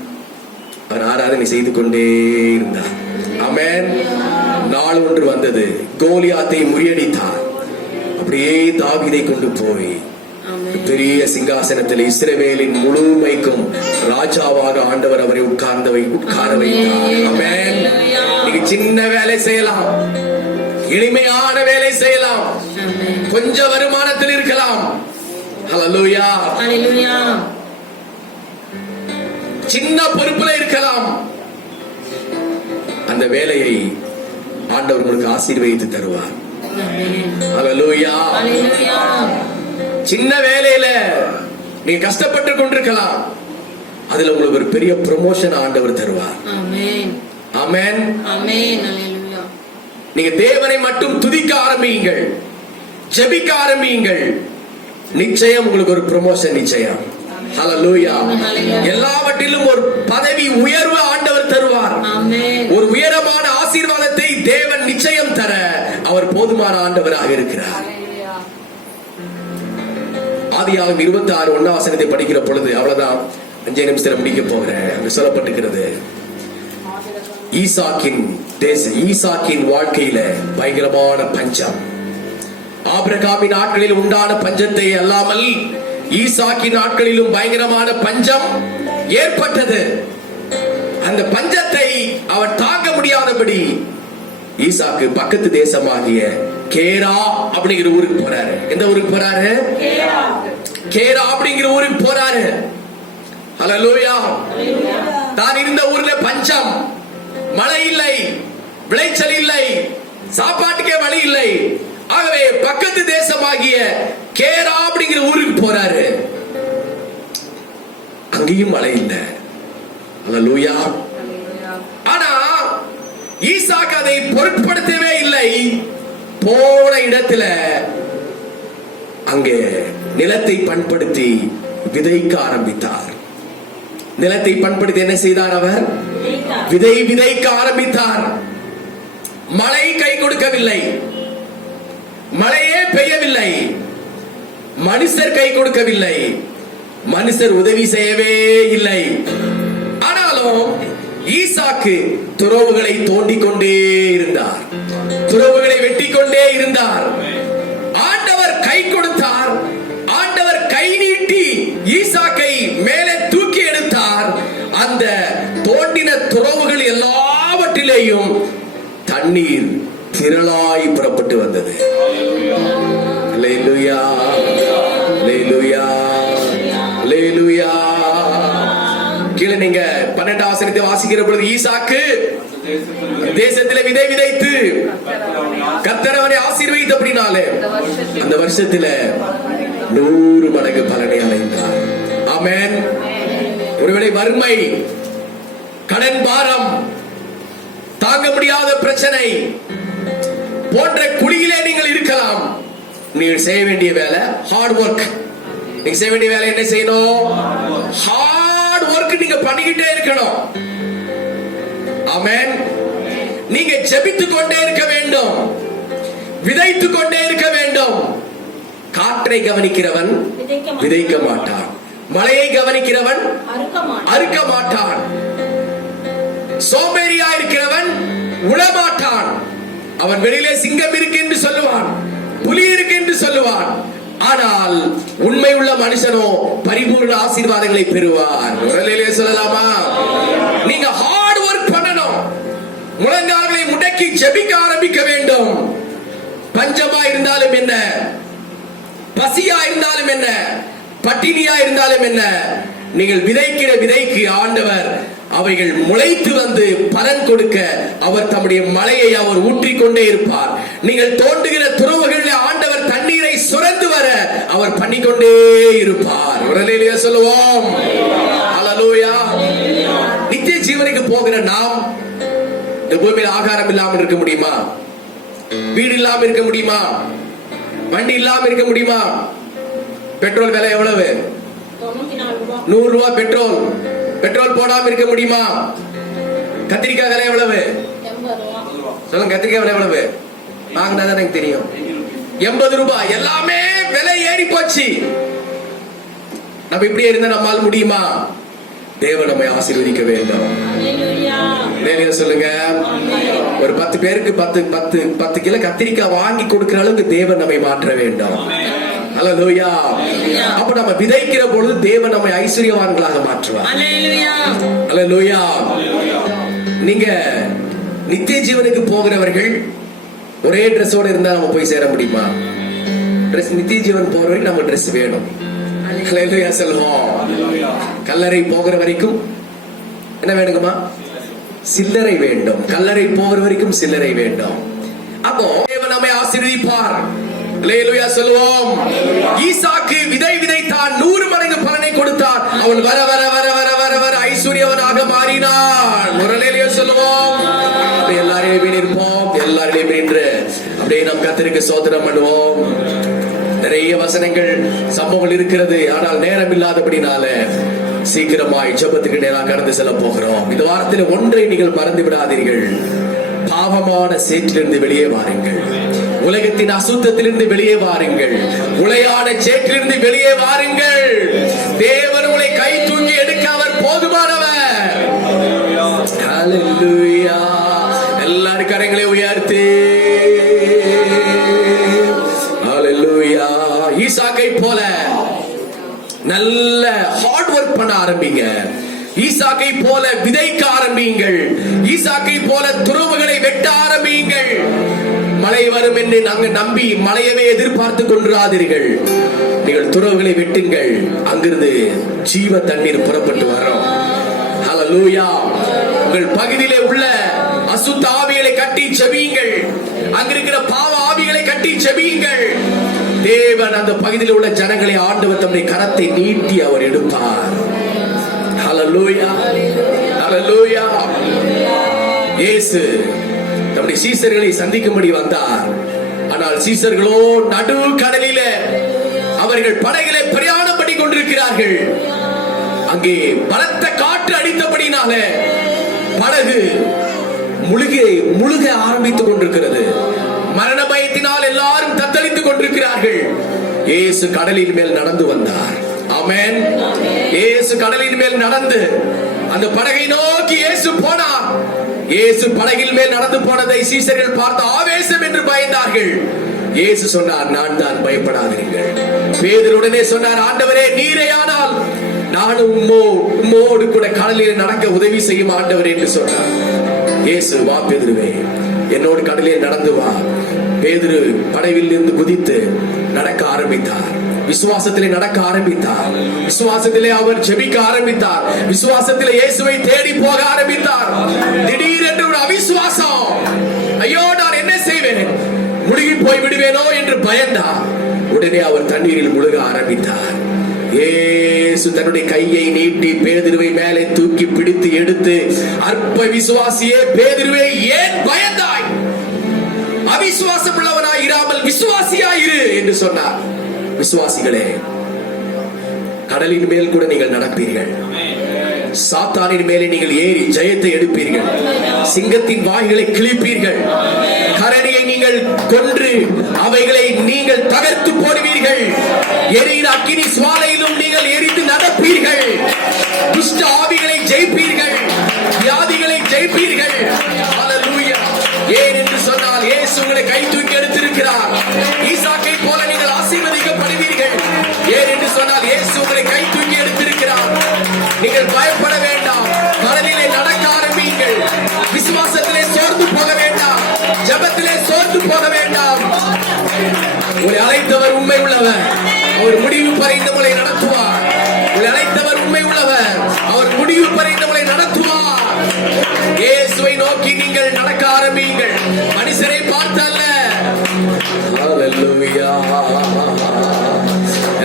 அவர் ஆராதனை செய்து கொண்டே இருந்தார். ஆமென். நாள் ஒன்று வந்தது, கோலியாத்தை முறியடித்தார். அப்படியே தாவீதை கொண்டு போய் பெரிய சிங்காசனத்தில் இஸ்ரவேலின் முழுமைக்கும் ராஜாவாக ஆண்டவர் அவரை உட்கார வைத்தார். ஆமென். நீங்க சின்ன வேலை செய்யலாம், எளிமையான வேலை செய்யலாம், கொஞ்ச வருமானத்தில் இருக்கலாம். ஹல்லேலூயா. சின்ன பொறுப்புல இருக்கலாம். அந்த வேலையை ஆண்டவர் உங்களுக்கு ஆசீர்வதித்து தருவார். ஹல்லேலூயா. சின்ன வேலையில நீங்க கஷ்டப்பட்டு கொண்டிருக்கலாம், அதுல உங்களுக்கு ஒரு பெரிய ப்ரமோஷன் ஆண்டவர் தருவார். ஆமென். ஆமென். ஆமென். அல்லேலூயா. நீங்க தேவனை மட்டும் துதிக்க ஆரம்பியுங்கள், ஜெபிக்க ஆரம்பியுங்கள், நிச்சயம் உங்களுக்கு ஒரு ப்ரமோஷன் நிச்சயம். ஹல்லேலூயா. எல்லாவற்றிலும் ஒரு பதவி உயர்வு ஆண்டவர் தருவார். ஆமென். ஒரு உயரமான ஆசீர்வாதத்தை தேவன் நிச்சயம் தர அவர் போதுமான ஆண்டவராக இருக்கிறார். ஆதியாகமம் 26:1 படிக்கிற பொழுது, அவ்வளவுதான் 5 நிமிஷத்துல முடிக்க போகிறேன். அங்கு சொல்லப்பட்டிருக்கிறது, ஈசாக்கின் வாழ்க்கையில பயங்கரமான பஞ்சம். ஆபிரகாமின் நாட்களில் உண்டான பஞ்சத்தை அல்லாமல் ஈசாக்கின் நாட்களிலும் பயங்கரமான பஞ்சம் ஏற்பட்டது. அந்த பஞ்சத்தை அவர் தாங்க முடியாதபடி ஈசாக்கு பக்கத்து தேசமாகிய கேரா அப்படிங்கிற ஊருக்கு போறாரு. எந்த ஊருக்கு போறாரு? கேரா அப்படிங்கிற ஊருக்கு போறாரு. ஹல்லேலூயா. தான் இருந்த ஊர்ல பஞ்சம், மழை இல்லை, விளைச்சல் இல்லை, சாப்பாட்டுக்கே வழி இல்லை. ஆகவே பக்கத்து தேசமாகிய கேரா அப்படிங்கிற ஊருக்கு போறாரு. அங்கேயும் மழை இல்லை. ஹல்லேலூயா. ஆனா ஈசாக்கு அதை பொருட்படுத்தவே இல்லை. போன இடத்துல அங்கே நிலத்தை பண்படுத்தி விதைக்க ஆரம்பித்தார். நிலத்தை பண்படுத்தி என்ன செய்தார்? அவர் விதைக்க ஆரம்பித்தார். மழை கை கொடுக்கவில்லை, மழையே பெய்யவில்லை, மனுஷர் கை கொடுக்கவில்லை, மனுஷர் உதவி செய்யவே இல்லை. ஆனாலும் ஈசாக்கு துறவுகளை தோண்டிக் கொண்டே இருந்தார், துறவுகளை வெட்டி கொண்டே இருந்தார். ஆண்டவர் கை கொடுத்தார். ஆண்டவர் கை நீட்டி ஈசாக்கை மேலே தூக்கி எடுத்தார். அந்த தோண்டின துறவுகள் எல்லாவற்றிலேயும் தண்ணீர் திரளாய் புறப்பட்டு வந்தது. அல்லேலூயா, அல்லேலூயா, அல்லேலூயா. கீழே நீங்க 12ஆம் வசனத்தை வாசிக்கிற பொழுது, ஈசாக்கு தேசத்திலே விதை விதைத்து கர்த்தர் அவனை ஆசீர்வதித்தபடினாலே அந்த வருஷத்துல 100 மடங்கு பலனை அடைந்தார். ஆமென். ஒருவேளை வறுமை, கடன் பாரம், தாங்க முடியாத பிரச்சனை போன்ற குழியிலே நீங்கள் இருக்கலாம். நீங்கள் செய்ய வேண்டிய வேலை ஹார்ட் ஒர்க். நீங்க செய்ய வேண்டிய வேலை என்ன செய்யணும்? ஹார்ட் ஒர்க் நீங்க பண்ணிக்கிட்டே இருக்கணும். ஆமென். நீங்க ஜெபித்துக் கொண்டே இருக்க வேண்டும், விதைத்துக் கொண்டே இருக்க வேண்டும். காற்றை கவனிக்கிறவன் விதைக்க மாட்டான், மழையை கவனிக்கிறவன் அறுக்க மாட்டான், சோம்பேறியா இருக்கிறவன் உழமாட்டான். அவன் வெளியிலே சிங்கம் இருக்கு என்று சொல்லுவான், புலி இருக்கு என்று சொல்லுவான். ஆனால் உண்மை உள்ள மனுஷனோ பரிபூர்ண ஆசீர்வாதங்களை பெறுவார். உடலிலே சொல்லலாமா? நீங்க ஹார்ட் ஒர்க் பண்ணணும். முழங்கால்களை முடக்கி ஜெபிக்க ஆரம்பிக்க வேண்டும். பஞ்சமா இருந்தாலும் என்ன, பசியா இருந்தாலும் என்ன, பட்டினியா இருந்தாலும் என்ன, நீங்கள் விதைக்கிற விதைக்கு ஆண்டவர் அவைகள் முளைத்து வந்து பலன் கொடுக்க அவர் தம்முடைய மழையை அவர் ஊற்றிக்கொண்டே இருப்பார். நீங்கள் தோண்டுகிற துறவுகளில் ஆண்டவர் தண்ணீரை சுரந்து வர அவர் பண்ணிக்கொண்டே இருப்பார். உடனே சொல்லுவோம் அல்லேலூயா. நித்திய ஜீவனுக்கு போகிற நாம் இந்த பூமியில் ஆகாரம் இல்லாமல் இருக்க முடியுமா? வீடு இல்லாமல் இருக்க முடியுமா? வண்டி இல்லாமல் இருக்க முடியுமா? பெட்ரோல் விலை எவ்வளவு? 100 ரூபாய் பெட்ரோல். பெட்ரோல் போடாம இருக்க முடியுமா? கத்திரிக்காய் விலை எவ்வளவு? சொல்லுங்க, கத்திரிக்காய் விலை எவ்வளவு? வாங்கினாதான் எனக்கு தெரியும். 80 ரூபாய். எல்லாமே விலை ஏறி போச்சு. நம்ம இப்படியே இருந்தா நம்மால் முடியுமா? தேவன் நம்மை ஆசீர்வதிக்க வேண்டும். சொல்லுங்க, ஒரு 10 பேருக்கு 10 கிலோ கத்திரிக்காய் வாங்கி கொடுக்கிற அளவுக்கு தேவன் நம்மை மாற்ற வேண்டும். அல்லேலூயா. அப்ப நம்ம விதைக்கிற பொழுது தேவன் நம்மை ஐஸ்வர்யவான்களாக மாற்றுவார். அல்லேலூயா. நீங்க நித்திய ஜீவனுக்கு போகிறவர்கள் ஒரே ட்ரெஸ்ஸோட இருந்தா நம்ம போய் சேர முடியுமா? நித்திய ஜீவன் போற வரைக்கும் நம்ம ட்ரெஸ் வேணும். அல்லேலூயா சொல்லுவோம். கல்லறை போகிற வரைக்கும் என்ன வேணுமா? சில்லறை வேண்டும். கல்லறை போகிற வரைக்கும் சில்லறை வேண்டும். அப்போ தேவன் நம்மை ஆசீர்வதிப்பார். அல்லேலூயா சொல்லுவோம். ஈசாக்கு விதை விதைத்தான், 100 மடங்கு பலனை கொடுத்தான். அவன் வர வர வர வர வர வர ஐஸ்வர்யவனாக மாறினான். ஒரு அல்லேலூயா சொல்லுவோம். எல்லாரையும் இருப்போம், எல்லாரையும் நின்று அப்படியே நம் கர்த்தருக்கு ஸ்தோத்திரம் பண்ணுவோம். நிறைய வசனங்கள் சம்பவங்கள் இருக்கிறது, ஆனால் நேரம் இல்லாதபடினால சீக்கிரமாய் ஜெபத்துக்கு நேராக கடந்து செல்ல போகிறோம். இந்த வாரத்தில் ஒன்றை நீங்கள் மறந்து விடாதீர்கள். பாவமான சேற்றிலிருந்து வெளியே வாருங்கள். உலகத்தின் அசுத்தத்திலிருந்து வெளியே வாருங்கள். உளையான சேற்றிலிருந்து வெளியே வாருங்கள். தேவன் உங்களை கை தூக்கி எடுக்க அவர் போதுமானவர். ஹல்லேலூயா. எல்லாரும் கரங்களை உயர்த்தி ஹல்லேலூயா. ஈசாக்கை போல நல்ல ஹார்ட் ஒர்க் பண்ண ஆரம்பிங்க. ஈசாக்கை போல விதைக்க ஆரம்பியுங்கள். ஈசாக்கை போல துறவுகளை வெட்ட ஆரம்பியுங்கள். மழை வரும் என்று நாங்கள் நம்பி மழையவே எதிர்பார்த்து கொண்டிராதீர்கள். நீங்கள் துறவுகளை வெட்டுங்கள். அங்கிருந்து ஜீவ தண்ணீர் புறப்பட்டு வரும். ஹல்லேலூயா. உங்கள் பகுதியிலே உள்ள அசுத்த ஆவிகளை கட்டி செபியுங்கள். அங்கிருக்கிற பாவ ஆவிகளை கட்டி செபியுங்கள். தேவன் அந்த பகுதியில் உள்ள ஜனங்களை ஆண்டவர் தம்முடைய கரத்தை நீட்டி அவர் எடுப்பார். ஹல்லேலூயா. ஹல்லேலூயா. இயேசு தம்முடைய சீசர்களை சந்திக்கும்படி வந்தார். ஆனால் சீசர்களோ நடு கடலிலே அவர்கள் படகிலே பிரயாணம் பண்ணி கொண்டிருக்கிறார்கள். அங்கே பலத்த காற்று அடித்தபடினால படகு முழுக ஆரம்பித்துக் கொண்டிருக்கிறது. மரண பயத்தினால் எல்லாரும் தத்தளித்துக் கொண்டிருக்கிறார்கள். இயேசு கடலின் மேல் நடந்து வந்தார். ஆமென். இயேசு கடலின் மேல் நடந்து அந்த படகை நோக்கி இயேசு போனார். இயேசு படகில் மேல் நடந்து போனதை சீசர்கள் பார்த்து ஆவேசம் என்று பயந்தார்கள். இயேசு சொன்னார், நான் தான், பயப்படாதீர்கள். பேதுருடனே சொன்னார், ஆண்டவரே நீரேயானால் நானும் உம்மோடு கூட கடலில் நடக்க உதவி செய்யும் ஆண்டவரே என்று சொன்னார். இயேசு, வா பேதுருவே, என்னோடு கடலில் நடந்து வா. பேதுரு படவில் இருந்து குதித்து நடக்க ஆரம்பித்தார். விசுவாசத்திலே நடக்க ஆரம்பித்தார். விசுவாசத்திலே அவர் ஜெபிக்க ஆரம்பித்தார். விசுவாசத்திலே இயேசுவை தேடி போக ஆரம்பித்தார். திடீரென்று ஒரு அவிசுவாசம், ஐயோ நான் என்ன செய்வேன், முழுகி போய் விடுவேனோ என்று பயந்தார். உடனே அவர் தண்ணீரில் முழுக ஆரம்பித்தார். இயேசு தன்னுடைய கையை நீட்டி பேதுருவை மேலே தூக்கி பிடித்து எடுத்து, அற்ப விசுவாசியே பேதுருவே, ஏன் பயந்தாய்? அவிசுவாசம் உள்ளவனாய் இராமல் விசுவாசியாயிரு என்று சொன்னார். விசுவாசிகளே, கடலின் மேல் கூட நீங்கள் நடப்பீர்கள். சாத்தானின் மேலே நீங்கள் ஏறி ஜெயத்தை எடுப்பீர்கள். சிங்கத்தின் வாய்களை கிழிப்பீர்கள். கரடியை நீங்கள் கொன்று அவைகளை நீங்கள் தகர்த்து போடுவீர்கள். எரிகிற அக்கினி சுவாலையிலும் நீங்கள் எரிந்து நடப்பீர்கள். துஷ்ட ஆவிகளை ஜெயிப்பீர்கள். வியாதிகளை ஜெயிப்பீர்கள். ஹல்லேலூயா. ஏன் என்று சொன்னால் இயேசு உங்களை கை தூக்கி எடுத்திருக்கிறார். ஈசாக்கை போல நீங்கள் ஆசீர்வதிக்கப்படுவீர்கள். ஏன் என்று சொன்னால் இயேசு உங்களை கை தூக்கி எடுத்திருக்கிறார். நீங்கள் பயப்பட வேண்டாம். கடலிலே நடக்க ஆரம்பியுங்கள். விசுவாசத்திலே சோர்ந்து போக வேண்டாம். ஜெபத்திலே சோர்ந்து போக வேண்டாம். உங்களை அழைத்தவர் உண்மை உள்ளவர். அவர் முடிவு பறிந்து உங்களை நடத்துவார். உங்களை அழைத்தவர் உண்மை உள்ளவர். அவர் முடிவு பறிந்து உங்களை நடத்துவார். இயேசுவை நோக்கி நீங்கள் நடக்க ஆரம்பியுங்கள். மனுஷரை பார்த்தல்ல. ஹல்லேலூயா.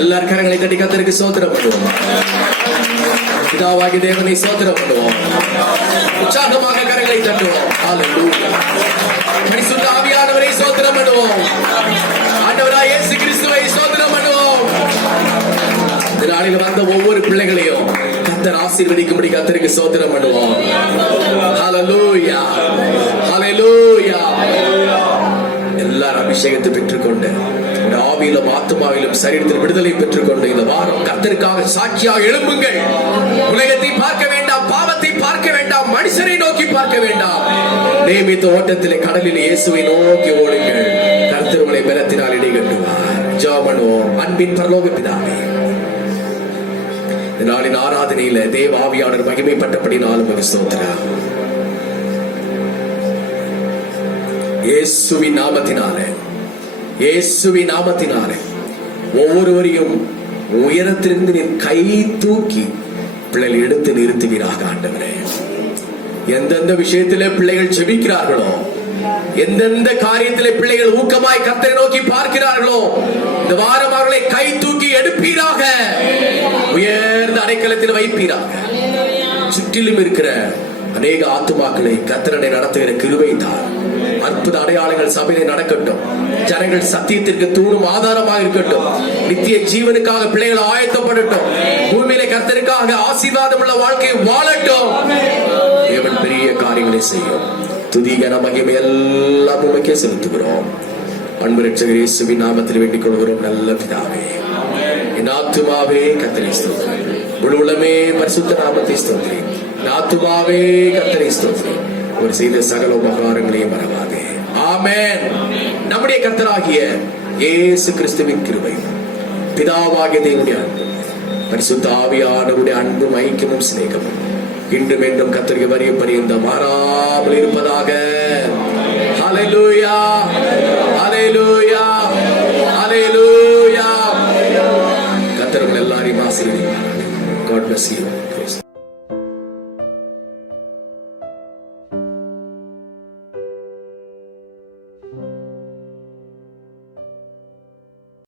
எல்லார் கரங்களை தட்டி கர்த்தருக்கு ஸ்தோத்திரம் பண்ணுவோம். பிதாவாகிய தேவனை ஸ்தோத்திரம் பண்ணுவோம். உற்சாகமாக கரங்களை தட்டுவோம். ஹல்லேலூயா. பரிசுத்த ஆவியானவரை ஸ்தோத்திரம் பண்ணுவோம். ஆண்டவராய் இயேசு கிறிஸ்துவை ஸ்தோத்திரம் பண்ணுவோம். இந்த நாளில் வந்த ஒவ்வொரு பிள்ளைகளையும் கர்த்தர் ஆசீர்வதிக்கும்படி கர்த்தருக்கு ஸ்தோத்திரம் பண்ணுவோம். ஹல்லேலூயா. ஹல்லேலூயா. எல்லாரும் அபிஷேகத்தை பெற்றுக்கொண்டு ஆவியிலும் ஆத்துமாவிலும் சரீரத்தில் விடுதலை பெற்றுக்கொண்டு இந்த வாரம் கர்த்தருக்காக சாட்சியாக எழும்புங்கள். உலகத்தை பார்க்க வேண்டாம், பாவத்தை பார்க்க வேண்டாம், மனுஷரை நோக்கி பார்க்க வேண்டாம். நியமித்த ஓட்டத்திலே கடலில் இயேசுவை நோக்கி ஓடுங்கள். கர்த்தர் உங்களை பலத்தினால் இடைகட்டுவார். ஜெபம் பண்ணுவோம். அன்பின் பரலோக பிதாவே, இந்த நாளின் ஆராதனையில தேவ ஆவியானவர் மகிமைப்பட்டபடினால் உமக்கு ஸ்தோத்திரம். இயேசுவின் நாமத்தினாலே, இயேசுவின் நாமத்தினாலே ஒவ்வொருவரையும் உயரத்திலிருந்து நீர் கை தூக்கி பிள்ளைகள் எடுத்து நிறுத்துவீராக. ஆண்டவரே, எந்தெந்த விஷயத்திலே பிள்ளைகள் ஜெபிக்கிறார்களோ எந்தெந்த காரியத்திலே பிள்ளைகள் ஊக்கமாய் கர்த்தரை நோக்கி பார்க்கிறார்களோ இந்த வாரம் அவர்களை கை தூக்கி எடுப்பீராக, உயர்ந்த அடைக்கலத்தில் வைப்பீராக. சுற்றிலும் இருக்கிற அநேக ஆத்துமாக்களை கர்த்தரை நடத்துகிற கிருபை தான். அற்புத அடையாளங்கள் சபையிலே நடக்கட்டும். ஜனங்கள் சத்தியத்திற்கு தூணும் ஆதாரமாக இருக்கட்டும். நித்திய ஜீவனுக்காக பிள்ளைகள் ஆயத்தப்படட்டும். பூமியிலே கர்த்தருக்காக ஆசீர்வாதம் உள்ள வாழ்க்கையை வாழட்டும். தேவன் பெரிய காரியங்களை செய்யும். துதி கன மகிமை எல்லாம் உமக்கே செலுத்துகிறோம். அன்பு ரட்சகர் இயேசுவின் நாமத்தில் வேண்டிக் கொள்கிறோம் நல்ல பிதாவே. என் ஆத்துமாவே கர்த்தரை ஸ்தோத்திரி, முழு உள்ளமே பரிசுத்த நாமத்தை ஸ்தோத்திரி. என் ஆத்துமாவே கர்த்தரை ஸ்தோத்திரி, அவர் செய்த சகல உபகாரங்களையும் மறவாதே. ஆமென். நம்முடைய கர்த்தராகிய இயேசு கிறிஸ்துவின் கிருபை, பிதாவாகிய தேவனுடைய அன்பு, பரிசுத்த ஆவியானவருடைய அன்பும் ஐக்கியமும் சிநேகமும் இன்றும் என்றும் கர்த்தருக்கு வரிய பரியந்த மாறாமல் இருப்பதாக. ஹல்லேலூயா, ஹல்லேலூயா, ஹல்லேலூயா. கர்த்தர் எல்லாரையும் ஆசீர்வதிப்பார். God bless you.